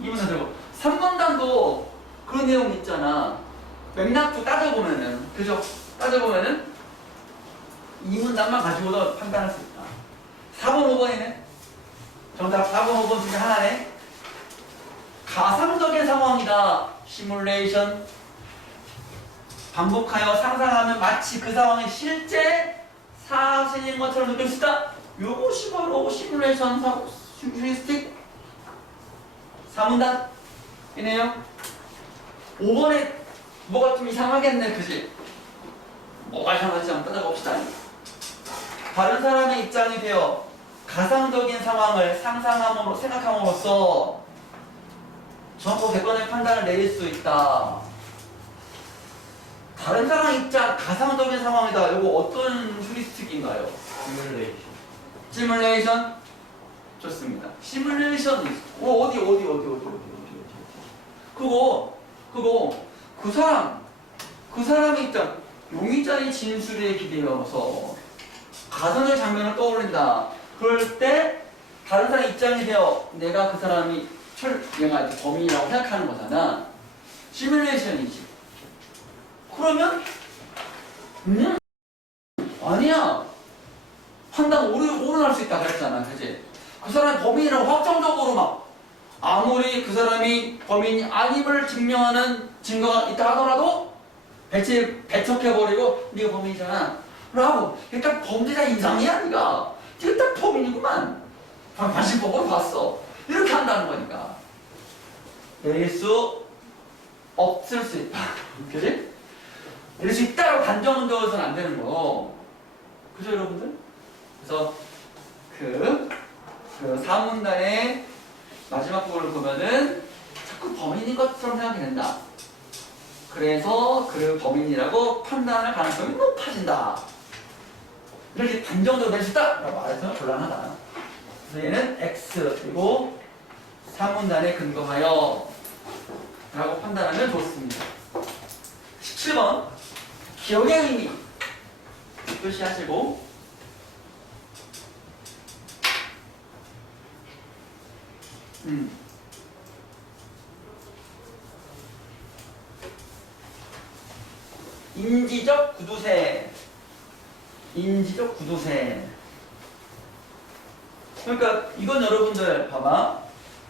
2문단 들고 3문단도 그런 내용 있잖아. 맥락도 따져보면은 그죠? 따져보면은 2문단만 가지고도 판단할 수 있다. 4번 5번이네. 정답 4번 5번 중에 하나네. 가상적인 상황이다. 시뮬레이션. 반복하여 상상하면 마치 그 상황이 실제 사실인 것처럼 느낄 수 있다. 요것이 바로 시뮬레이션 휴리스틱 4문단이네요. 5번에 뭐가 좀 이상하겠네, 그지? 뭐가 이상하지? 한번 따져봅시다. 다른 사람의 입장이 되어 가상적인 상황을 상상함으로 생각함으로써 정보 객관의 판단을 내릴 수 있다. 다른 사람 입장 가상적인 상황이다. 이거 어떤 휴리스틱인가요? 시뮬레이션. 좋습니다. 시뮬레이션. 어디. 그거 그 사람의 입장 용의자의 진술에 기대어서 가상의 장면을 떠올린다. 그럴 때 다른 사람 입장이 되어 내가 그 사람이 얘가 범인이라고 생각하는 거잖아. 시뮬레이션이지. 그러면 아니야. 판단 오른할 수 있다 그랬잖아. 그지? 그 사람이 범인이라고 확정적으로 막 아무리 그 사람이 범인이 아님을 증명하는 증거가 있다 하더라도 배척해버리고 네가 범인이잖아 라고. 일단 범죄자 인상이야. 네가 딱 범인이구만. 관심법으로 봤어. 이렇게 한다는 거니까 내릴 수 없을 수 있다. 그지? 내릴 수 있다고 단정지어서는 안 되는 거. 그죠 여러분들? 그래서 그 4문단의 마지막 부분을 보면은 자꾸 범인인 것처럼 생각이 된다. 그래서 그 범인이라고 판단할 가능성이 높아진다. 이렇게 단정적으로 낼 수 있다! 라고 말해서는 곤란하다. 그래서 얘는 X 그리고 3문단에 근거하여 라고 판단하면 좋습니다. 17번 기억의 의미 표시하시고 인지적 구두쇠. 그러니까 이건 여러분들 봐봐.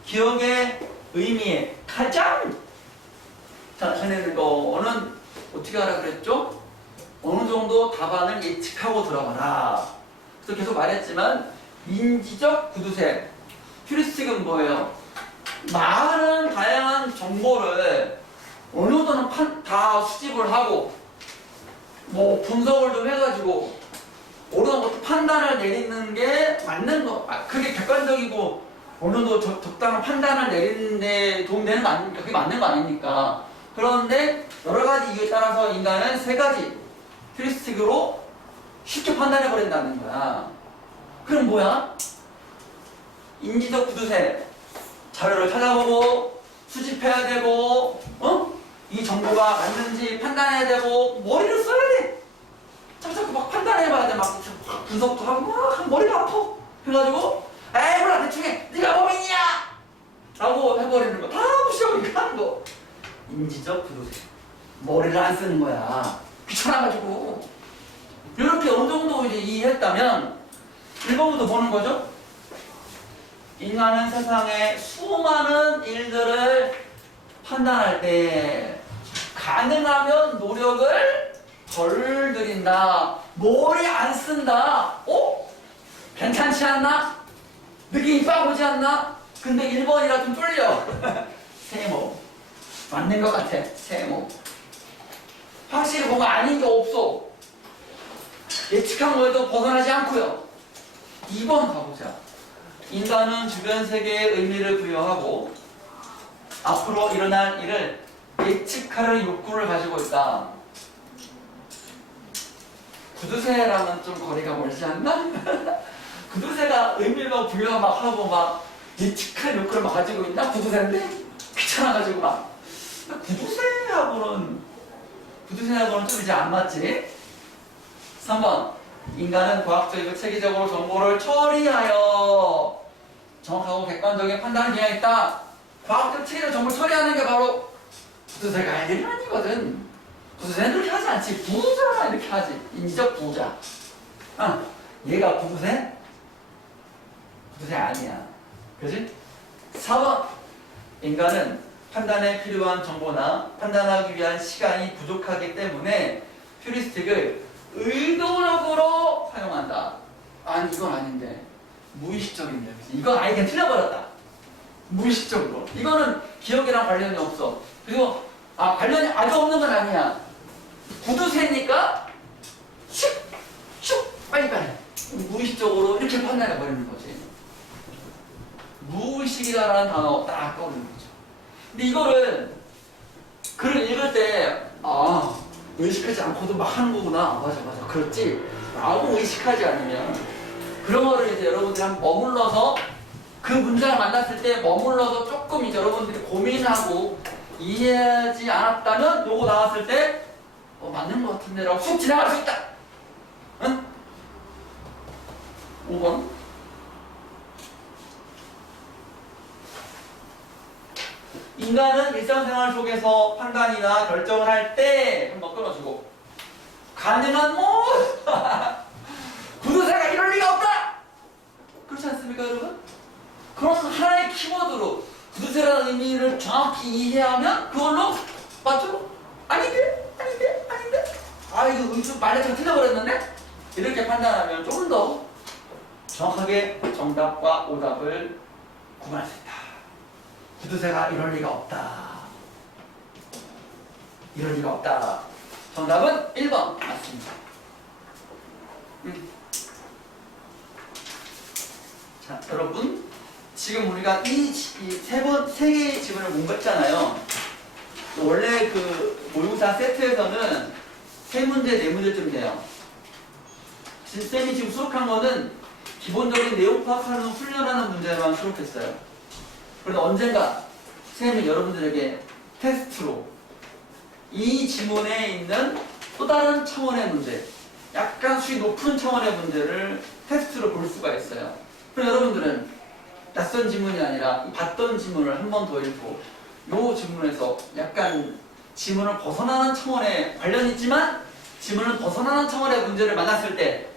기억의 의미에 가장 전에 이거는 어떻게 하라 그랬죠? 어느 정도 답안을 예측하고 들어가라. 그래서 계속 말했지만 인지적 구두쇠. 휴리스틱은 뭐예요? 많은 다양한 정보를 어느 정도는 다 수집을 하고 뭐 분석을 좀 해가지고 어느 정도 판단을 내리는 게 맞는 거. 그게 객관적이고 어느 정도 적당한 판단을 내리는 데 도움되는 거 아닙니까? 그게 맞는 거 아닙니까? 그런데 여러 가지 이유에 따라서 인간은 세 가지 휴리스틱으로 쉽게 판단해 버린다는 거야. 그럼 뭐야? 인지적 구두쇠. 자료를 찾아보고 수집해야 되고 이 정보가 맞는지 판단해야 되고 머리를 써야 돼. 자꾸 막 판단해봐야 돼. 막 분석도 하고 막 머리가 아파. 그래가지고 에이 몰라 대충 해. 네가 범인이야. 라고 해버리는 거. 다 무시하고 이렇게 하는 거. 인지적 구도세. 머리를 안 쓰는 거야. 귀찮아가지고. 이렇게 어느 정도 이제 이해했다면 1번부터 보는 거죠. 인간은 세상의 수많은 일들을 판단할 때 가능하면 노력을 덜 들인다. 머리 안 쓴다. 괜찮지 않나? 느낌이 빡 오지 않나? 근데 1번이라 좀 뚫려. 세모. 맞는 것 같아. 세모. 확실히 뭐가 아닌 게 없어. 예측한 거에도 벗어나지 않고요. 2번 가보자. 인간은 주변 세계에 의미를 부여하고 앞으로 일어날 일을 예측하는 욕구를 가지고 있다. 구두쇠랑은 좀 거리가 멀지 않나? 구두쇠가 의미를 막 부여 막 하고 막 예측할 욕구를 막 가지고 있나? 구두쇠인데? 귀찮아가지고 막. 구두쇠하고는 좀 이제 안 맞지? 3번. 인간은 과학적이고 체계적으로 정보를 처리하여 정확하고 객관적인 판단을 기하에 있다. 과학적 체계적 정보를 처리하는 게 바로 구두쇠가 할 일이 아니거든. 구두쇠는 그렇게 하지 않지. 부자가 이렇게 하지. 인지적 부자. 얘가 구두쇠? 구두쇠 아니야. 그지? 4번. 인간은 판단에 필요한 정보나 판단하기 위한 시간이 부족하기 때문에 휴리스틱을 의도적으로 사용한다. 아니 이건 아닌데 무의식적인데 이건 아예 그냥 틀려버렸다. 무의식적으로 이거는 기억이랑 관련이 없어. 그리고 관련이 아주 없는 건 아니야. 구두쇠니까 슉슉 빨리빨리 무의식적으로 이렇게 판단해버리는 거지. 무의식이라는 단어 딱 떠오르는 거죠. 근데 이거를 글을 읽을 때 의식하지 않고도 막 하는 거구나. 맞아 그렇지. 아무 의식하지 않으면 그런 거를 이제 여러분들이 한번 머물러서 그 문장을 만났을 때 머물러서 조금 이제 여러분들이 고민하고 이해하지 않았다면 요거 나왔을 때 맞는 거 같은데 라고 쑥 지나갈 수 있다. 응? 5번. 인간은 일상생활 속에서 판단이나 결정을 할 때 한번 끊어주고 가능한 구두쇠가 이럴 리가 없다! 그렇지 않습니까 여러분? 그런 하나의 키워드로 구두쇠라는 의미를 정확히 이해하면 그걸로 맞죠? 아닌데? 이거 좀 말레트가 틀려버렸는데? 이렇게 판단하면 조금 더 정확하게 정답과 오답을 구분할 수 있다. 구두쇠가 이럴 리가 없다. 정답은 1번 맞습니다. 자, 여러분 지금 우리가 세 개의 지문을 공부했잖아요. 원래 그 모의고사 세트에서는 3문제, 4문제쯤 돼요. 쌤이 지금 수록한 거는 기본적인 내용 파악하는 훈련하는 문제만 수록했어요. 그런데 언젠가 쌤이 여러분들에게 테스트로 이 지문에 있는 또 다른 차원의 문제, 약간 수위 높은 차원의 문제를 테스트로 볼 수가 있어요. 그럼 여러분들은 낯선 지문이 아니라 봤던 지문을 한 번 더 읽고 이 지문에서 약간 지문을 벗어나는 차원의 관련이 있지만 지문을 벗어나는 차원의 문제를 만났을 때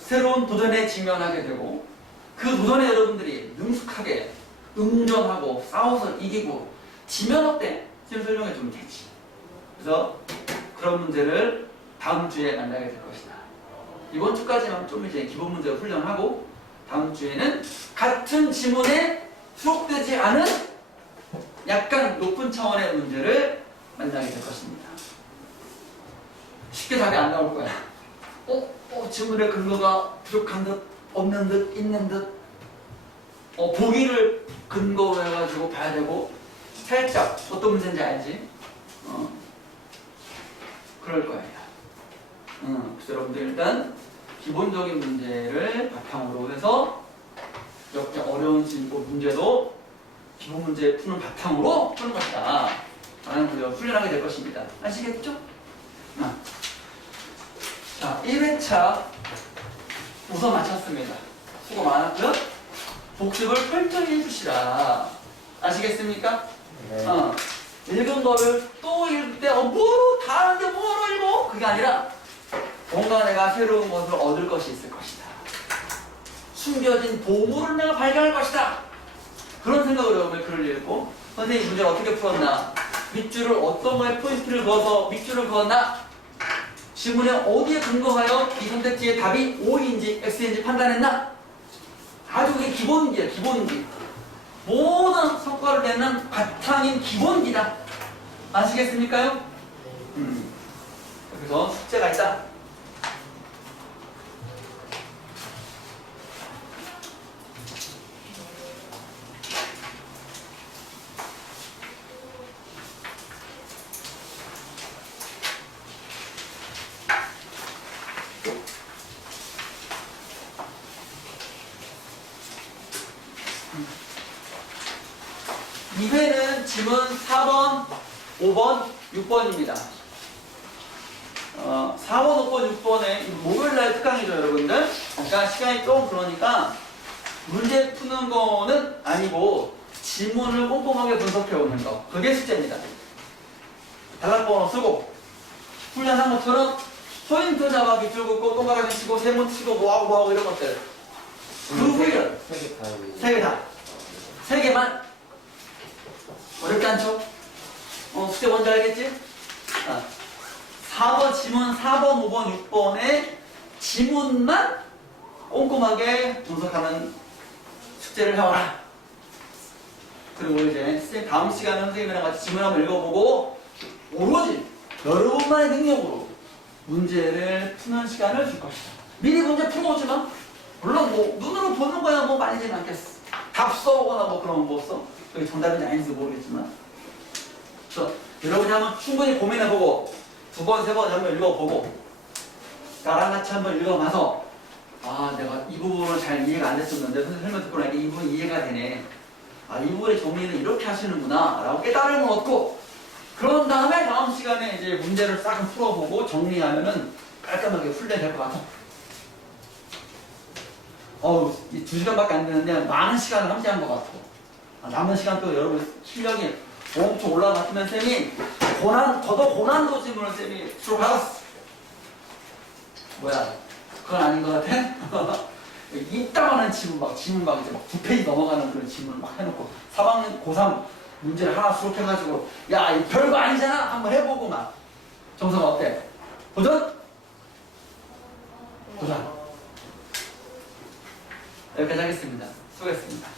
새로운 도전에 직면하게 되고 그 도전에 여러분들이 능숙하게 응전하고 싸워서 이기고 지면 어때? 지금 설명해 주면 되지. 그래서 그런 문제를 다음 주에 만나게 될 것이다. 이번 주까지는 좀 이제 기본 문제를 훈련하고 다음 주에는 같은 지문에 수록되지 않은 약간 높은 차원의 문제를 만나게 될 것입니다. 쉽게 답이 안 나올 거야. 지문의 근거가 부족한 듯, 없는 듯, 있는 듯. 보기를 근거로 해가지고 봐야 되고 살짝 어떤 문제인지 알지? 그럴 거예요. 그래서 여러분들 일단 기본적인 문제를 바탕으로 해서 이렇게 어려운 문제도 기본 문제 푸는 바탕으로 푸는 것이다 라는 걸 훈련하게 될 것입니다. 아시겠죠? 자, 1회차 우선 마쳤습니다. 수고 많았고요. 복습을 철저히 해주시라. 아시겠습니까? 네. 읽은 거를 또 읽을 때 뭐로 다 하는데 뭐로 읽어? 그게 아니라 뭔가 내가 새로운 것을 얻을 것이 있을 것이다. 숨겨진 보물을 내가 발견할 것이다. 그런 생각으로 여러분이 글을 읽고 선생님이 문제를 어떻게 풀었나? 밑줄을 어떤 거에 포인트를 그어서 밑줄을 그었나? 지문에 어디에 근거하여 이 선택지의 답이 O인지 X인지 판단했나? 아주 그게 기본기야, 기본기. 모든 성과를 내는 바탕인 기본기다. 아시겠습니까요? 그래서 숙제가 있다. 이회는 지문 4번, 5번, 6번입니다. 4번, 5번, 6번에 목요일날 특강이죠, 여러분들. 그러니까 시간이 좀 그러니까 문제 푸는 거는 아니고 지문을 꼼꼼하게 분석해 오는 거. 그게 숙제입니다. 단락번호 쓰고 훈련한 것처럼 포인트 잡아 밑줄 긋고 동그라미 치고 세모 치고 뭐하고 이런 것들. 그 훈련. 3개 다 해요. 3개 다. 3개만. 어렵지 않죠? 숙제 뭔지 알겠지? 4번 지문 4번, 5번, 6번의 지문만 꼼꼼하게 분석하는 숙제를 해와라. 그리고 이제 선생님 다음 시간에 선생님이랑 같이 지문 한번 읽어보고 오로지 여러분만의 능력으로 문제를 푸는 시간을 줄 것이다. 미리 문제 풀어오지만 물론 뭐 눈으로 보는 거야 뭐 말리지는 않겠어. 답 써오거나 뭐 그런 거 못 써. 그게 정답인지 아닌지 모르겠지만 그래서 여러분이 한번 충분히 고민해보고 2번, 3번 한번 읽어보고 나랑 같이 한번 읽어봐서 내가 이 부분은 잘 이해가 안 됐었는데 선생님 설명 듣고 나니까 이 부분이 이해가 되네. 이 부분의 정리는 이렇게 하시는구나 라고 깨달음을 얻고 그런 다음에 다음 시간에 이제 문제를 싹 풀어보고 정리하면은 깔끔하게 훈련될 것 같아. 이 2시간밖에 안 되는데 많은 시간을 함께한 것 같고 남은 시간 또 여러분 실력이 엄청 올라갔으면 쌤이 더더 고난도 지문을 쌤이 수록하겠어. 뭐야? 그건 아닌 것 같아? 이따만한 지문 이제 막 9페이지 넘어가는 그런 지문을 막 해놓고 3학년 고3 문제를 하나 수록해가지고 야, 이 별거 아니잖아? 한번 해보고 막 정서가 어때? 도전? 도전. 여기까지 하겠습니다. 수고했습니다.